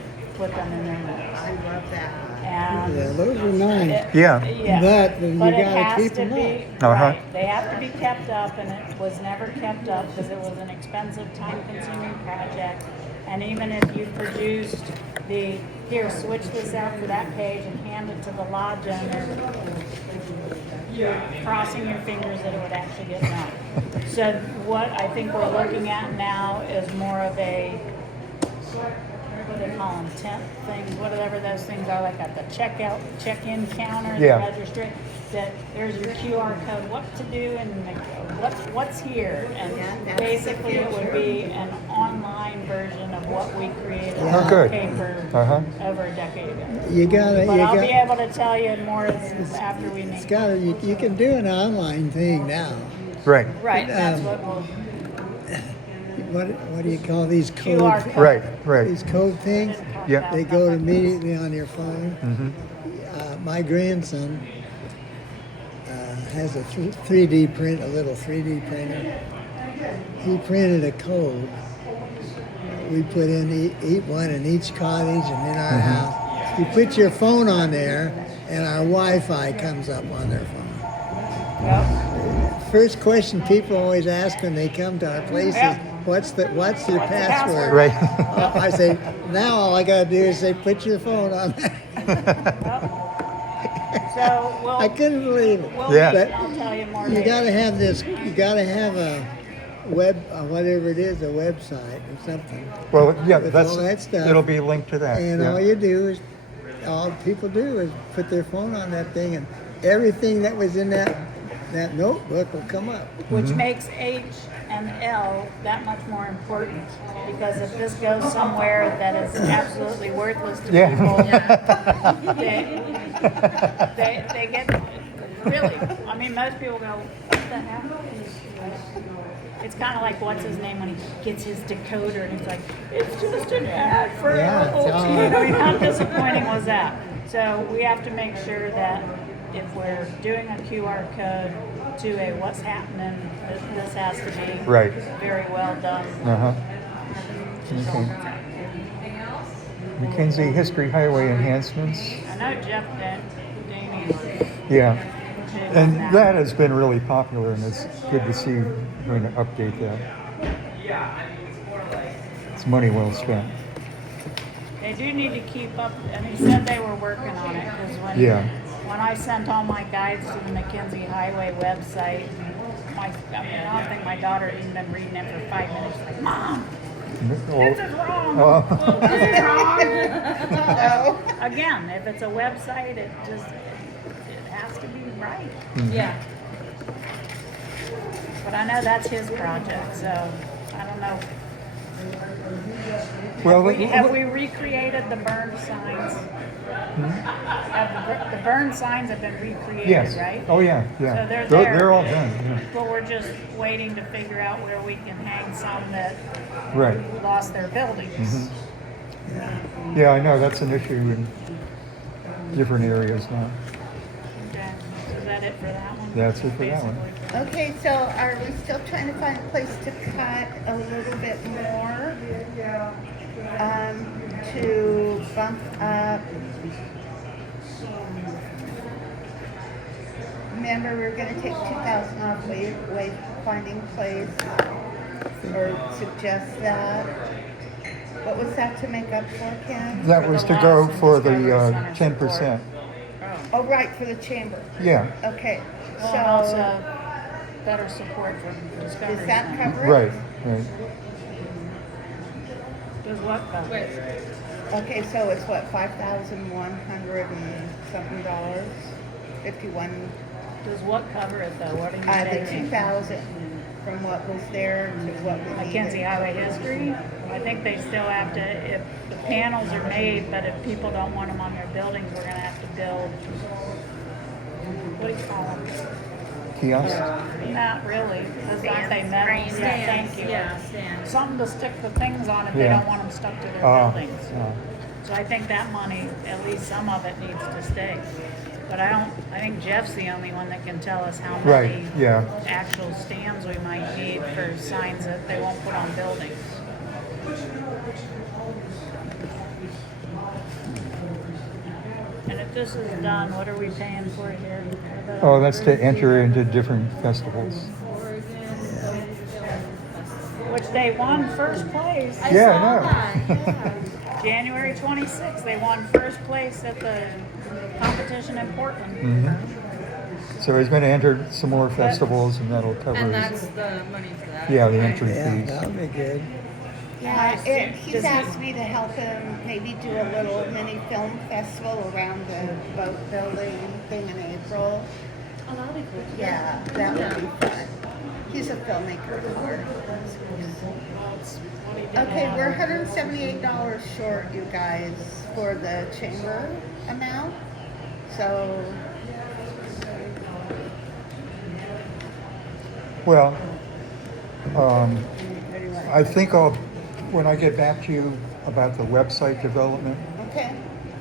put them in their minutes. I love that. And Yeah, those are nice. Yeah. But you But it gotta has keep to them be, up. Uh-huh. right, they have to be kept up, and it was never kept up because it was an expensive, time-consuming project. And even if you produced here, switch this out for that page and hand it to the lodge owner, you're crossing your fingers that it would actually get done. So what I think we're looking at now is more of a, what do they call them, temp things, whatever those things are, like at the checkout, check-in counter, the Yeah. register, that there's your QR code, what to do and what's here. Yeah, And that's basically the it would be an online version of what we created Oh, on good. paper Uh-huh. over a decade ago. You gotta, But I'll be you able to tell you more after we it's meet. gotta, you can do an online thing now. Right. Right, that's Um, what we'll, What do you call these QR code? code. Right. Right. These code things? Yeah. They go immediately on your phone. My grandson has a 3D print, a little 3D printer. He printed a code. We put in one in each cottage and in our house. You put your phone on there, and our Wi-Fi comes up on their phone. Yep. First question people always ask when they come to our place is, Yep. what's your password? Right. I say, now all I gotta do is say, put your phone on there. So we'll. I couldn't believe it. We'll Yeah. meet and I'll tell you more You later. gotta have this, you gotta have a web, whatever it is, a website or something. Well, yeah, With that's, all that stuff. it'll be linked to that. And yeah. all you do is, all people do is put their phone on that thing and everything that was in that notebook will come up. Which makes H and L that much more important, because if this goes somewhere that is absolutely worthless to Yeah. people, they get, really, I mean, most people go, what the heck? It's kind of like, what's his name when he gets his decoder and he's like, it's just an ad for, Yeah, it's all- I mean, how disappointing was that? So we have to make sure that if we're doing a QR code to a what's happening, this has to be Right. very well done. Uh-huh. Okay. Mackenzie History Highway Enhancements. I know Jeff Daney was Yeah. big on And that has been really popular, and it's good to see you going to update that. It's money well spent. They do need to keep up, and he said they were working on it, because Yeah. when I sent all my guides to the Mackenzie Highway website, I don't think my daughter had even been reading it for 5 minutes, like, Mom, this is wrong. Oh. This is wrong. So, again, if it's a website, it has to be right. Yeah. But I know that's his project, so I don't know. Well, Have we recreated the burned signs? The burned signs have been recreated, yes. right? Oh, yeah, yeah. So they're there. They're all done, yeah. But we're just waiting to figure out where we can hang some that Right. lost their buildings. Yeah, I know, that's an issue in different areas now. Okay, so is that it for that one? That's it for that one. Basically. Okay, so are we still trying to find a place to cut a little bit more? To bump up. Remember, we were gonna take 2,000 off wayfinding place, or suggest that. What was that to make up for, Ken? That For was the to go loss for and the Discovery Center 10%. Oh, right, for the chamber. Yeah, Okay, Well, and also so better support from Discovery does that Center. cover it? right, right. Does what cover? Okay, so it's what, 5,100 and something dollars? 51, Does what cover it though? What are you the taking? 2,000 from what was there to what we Mackenzie needed. Highway History, I think they still have to, if the panels are made, but if people don't want them on their buildings, we're gonna have to build, what do you call them? Kiosk? Not really, because aren't they metal? Yeah, thank you. Yeah, stands. Something to stick the things on if they Yeah. don't want them stuck to their Oh, buildings. oh. So I think that money, at least some of it needs to stay. But I think Jeff's the only one that can tell us how Right, many yeah. actual stands we might need for signs that they won't put on buildings. And if this is done, what are we paying for here? Oh, that's to enter into different festivals. Which they won first place. Yeah, I know. January 26th, they won first place at the competition in Portland. Mhm. So he's going to enter some more festivals, and that'll cover And his, that's the money for that. yeah, the entry Yeah, fees. that'll be good. Yeah, Nice. he's Does he- asked me to help him maybe do a little mini film festival around the boat building thing in April. Oh, that'll be cool. Yeah, that would be fun. He's a filmmaker before. Okay, we're $178 short, you guys, for the chamber amount. So, Well, I think when I get back to you about the website development, okay.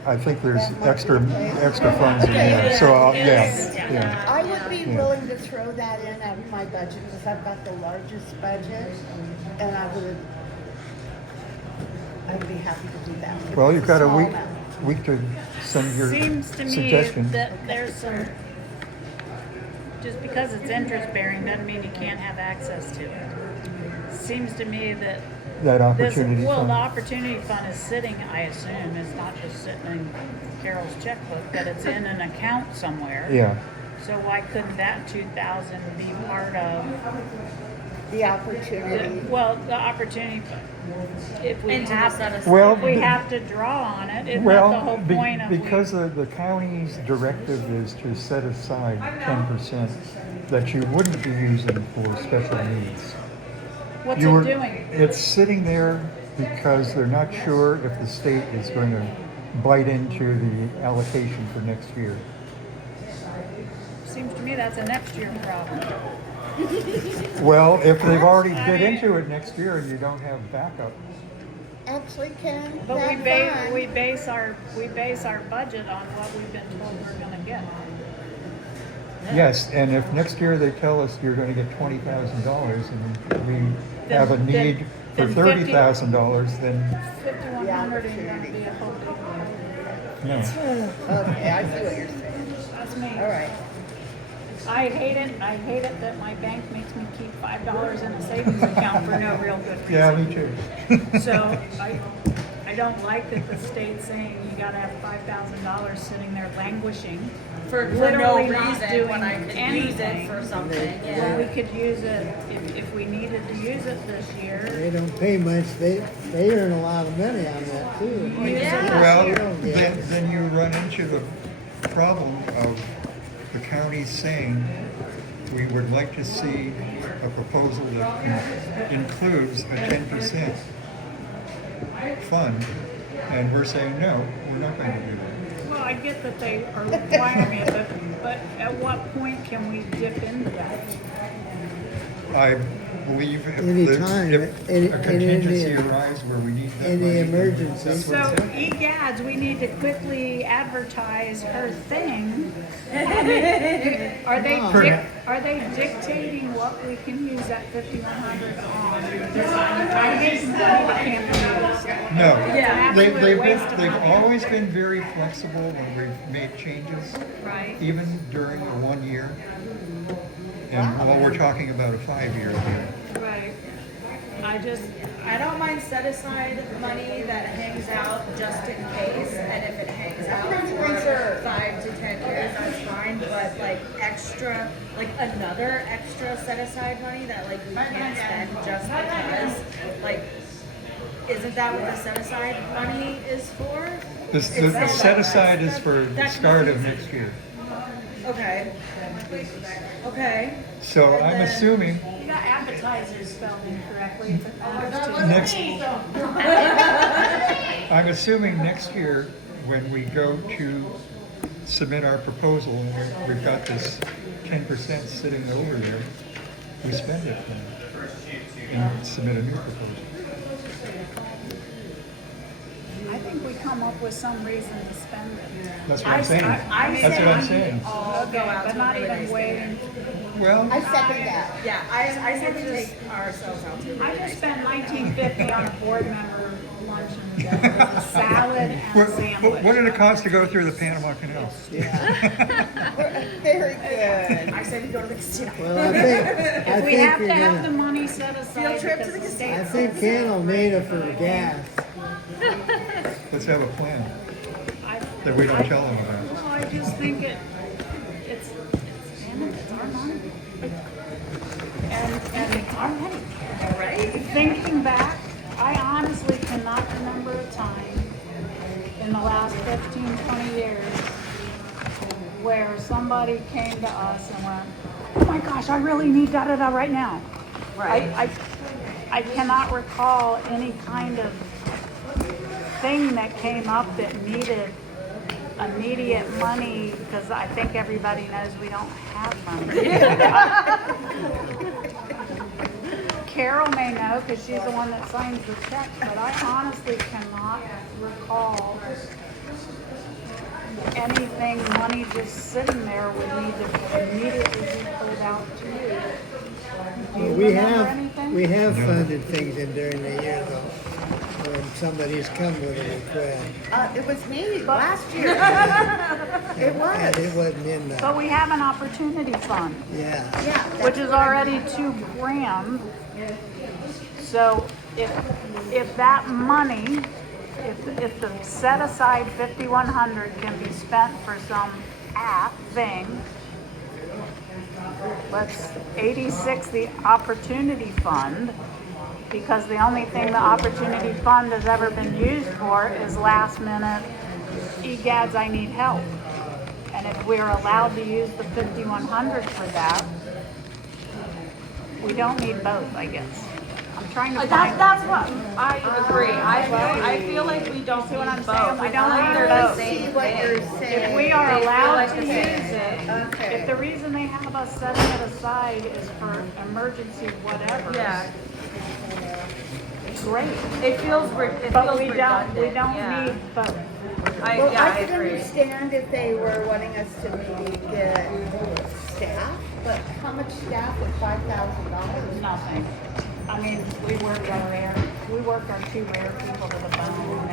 I think there's That might be extra okay. extra funds in there. So yeah. I would be Yeah. willing to throw that in out of my budget because I've got the largest budget, and I'd be happy to do that. If Well, it's you've got a small week amount. to send your Seems to me suggestion. that there's some, just because it's interest bearing doesn't mean you can't have access to it. Seems to me that That this, opportunity well, the fund. opportunity fund is sitting, I assume, it's not just sitting in Carol's checkbook, that it's in an account somewhere. Yeah. So why couldn't that 2,000 be part of, The opportunity. the opportunity fund? If we And to have, set aside. if we have to draw on it, isn't that the whole point of? Because the county's directive is to set aside 10% that you wouldn't be using for special needs. What's You it were- doing? It's sitting there because they're not sure if the state is going to bite into the allocation for next year. Seems to me that's a next year problem. Well, if they've already bid into it next year and you don't have backup, Actually, Ken, But we that base, fund- we base our budget on what we've been told we're gonna get. yes, and if next year they tell us you're gonna get $20,000 and we have a Then- need for then $30,000, then 5,100 ain't gonna be a whole big deal. no. Okay, I see what you're saying. That's me. All right. I hate it that my bank makes me keep $5 in a savings account for no real good reason. Yeah, me too. So I don't like that the state's saying you gotta have $5,000 sitting there languishing. For no literally not reason doing when I could use anything. it for something. When we Yeah. could use it, if we needed to use it this year. They don't pay much, they earn a lot of money on that too. Yeah. Well, You don't get- then you run into the problem of the county saying, we would like to see a proposal that includes a 10% fund, and we're saying, no, we're not going to do that. Well, I get that they are requiring it, but at what point can we dip into that? I believe if, Anytime, if any- a contingency any- arises where we need that any money, then emergency. that's So, what's happening. egads, we need to quickly advertise her thing. Are they, No. are they dictating what we can use that 5,100 on? I hate money that can't be used. No, Yeah. they've Absolute waste of they've money. always been very flexible when we've made changes, Right. even during the 1 year. And while we're talking about a 5-year here. Right. I don't mind set aside money that hangs out just in case, and if it hangs out for 5 to 10 years, that's fine. But like extra, like another extra set aside money that like we can't spend just because, like, isn't that what the set aside money is for? The set aside is for the That's start of not- next year. Okay. Okay. So And I'm then- assuming You got advertisers spelled incorrectly. It's an next, I'm assuming next year, when we go to submit our proposal, and we've got this 10% sitting over there, we spend it and submit a new proposal. I think we come up with some reason to spend it. That's what I'm saying. That's what I'm saying. All go out But to not Labor Day even stand. waiting. Well, I second that. Yeah, I said to take ourselves out too. I just spent $19.50 on a board member luncheon that was a salad and what, a sandwich. what did it cost to go through the Panama Canal? Very good. I said to go to the casino. Well, I If we think have you're to have the gonna, money set aside. Field trip to because the casino. I think Ken will need it for gas. Let's have a plan I- that we don't tell them about. No, I just think it's our money. And it's our money. Right? Thinking back, I honestly cannot remember a time in the last 15, 20 years where somebody came to us and went, oh my gosh, I really need da-da-da right now. Right. I cannot recall any kind of thing that came up that needed immediate money, because I think everybody knows we don't have money. Carol may know because she's the one that signs the check, but I honestly cannot recall anything, money just sitting there would need to immediately be pulled out to use. Do you remember anything? We have funded things in during the year though, when somebody's come with a request. It was me last year. It And was. it wasn't in the, But we have an opportunity fund, yeah. Yeah. which is already $2,000. So if that money, if the set aside 5,100 can be spent for some thing, let's 86 the opportunity fund, because the only thing the opportunity fund has ever been used for is last minute, egads, I need help. And if we're allowed to use the 5,100 for that, we don't need both, I guess. I'm trying to find. That's what I agree. I feel like we don't See what I'm need saying? both. We don't I need feel like both. they're the See same what thing. you're saying. If we are They feel allowed like to the use same it, Okay. if the reason they have us setting it aside is for emergency whatever, Yeah, great. it feels redundant. But we don't yeah. need both. Well, Yeah, I I could agree. understand if they were wanting us to maybe get staff, but how much staff with $5,000? Nothing. I mean, we worked our two rare people to the bone,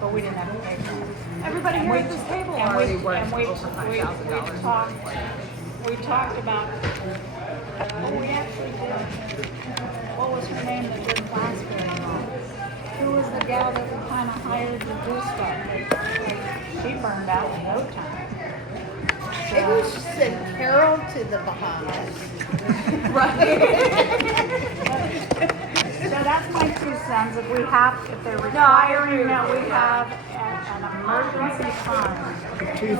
but we didn't have to pay for them. Everybody here at this table And already we, works and we, over $5,000. we talked about, we actually did, what was her name that did class very long? Who was the gal that we kind of hired to do stuff? She burned out in no time. Maybe we should send Carol to the Bahamas. So that's my 2 cents. If they're requiring that we have an emergency fund.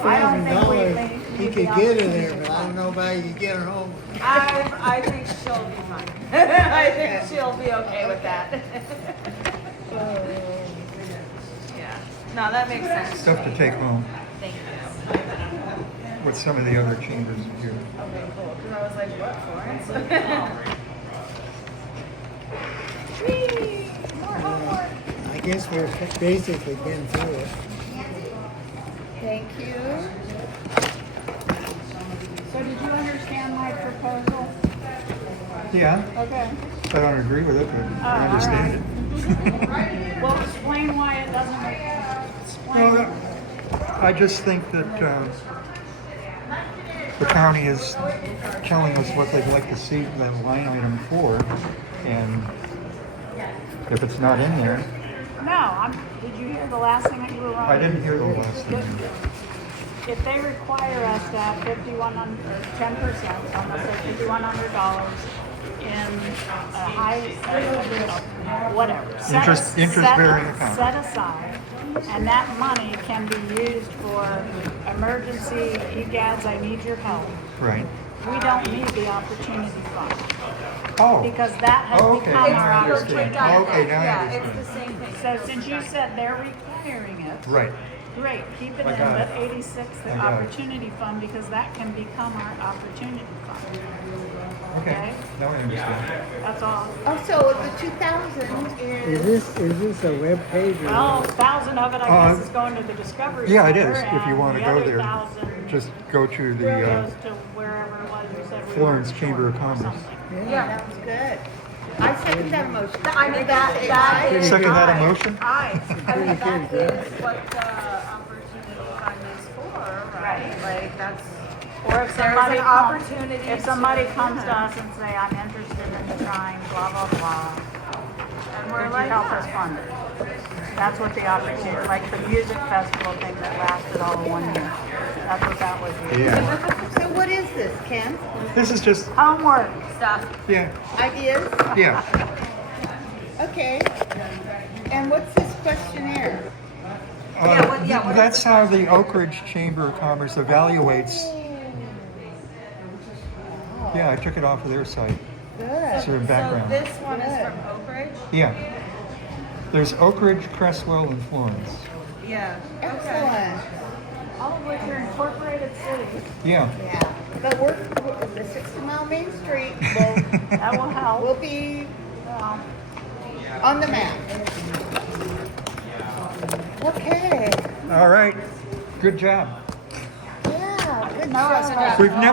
I don't think we $2,000, need you the could get her there, opportunity but I don't know about you can get her home. I think she'll be fine. I think she'll be okay with that. Yeah. No, that makes sense. Stuff to take home, Thank you. what some of the other chambers do. Okay, cool. Because I was like, what, Florence? I guess we've basically been through it. Thank you. So did you understand my proposal? Yeah, Okay. I don't agree with it, but I understand it. Well, explain why it doesn't, explain. Well, I just think that the county is telling us what they'd like to see that line item for, and if it's not in there, No, did you hear the last thing that you were wrong? I didn't hear the last thing. If they require us to have 5,100, 10%, almost like $5,100 in a high, whatever. Interest-bearing account. Set aside, and that money can be used for emergency, egads, I need your help. Right. We don't need the opportunity fund, Oh. because that has Oh, okay. become Now our I Feels understand. opportunity. redundant. Okay, now I Yeah, understand. it's the same thing. So since you said they're requiring it, Right. great, keep it I in got the it. 86, the I got it. opportunity fund, because that can become our opportunity fund. Okay, now I understand. That's all. Oh, so the 2,000 is. Is this a web page or? Well, 1,000 of it, I Uh, guess, is going to the Discovery Yeah, it Center, is, if you and want to the go other there. 1,000 Just go to the, goes to wherever was, you said we Florence were Chamber of short or Commerce. something. Yeah, that was good. I second that motion. I mean, that is. Second that a motion? I mean, that is what the opportunity fund is for, right? Like, that's, Or if There's somebody an comes, opportunity if somebody to- comes to us and say, I'm interested in trying blah, blah, blah, and would we're you like, help yeah. us fund it? That's what the opportunity, like the music festival thing that lasted all of 1 year. That's what that was. Yeah. So what is this, Ken? This is just, Homework. Stuff. yeah, Ideas? yeah. Okay. And what's this questionnaire? That's how the Oak Ridge Chamber of Commerce evaluates. Yeah, I took it off of their site. Good. Sort of background. So this one is from Oak Ridge? Yeah. There's Oak Ridge, Cresswell, and Florence. Yeah. Excellent. All of which are incorporated cities. Yeah. Yeah. But the 60 Mile Main Street will, That will help. will be on the map. Okay. All right. Good job. Yeah, good No, job. We've never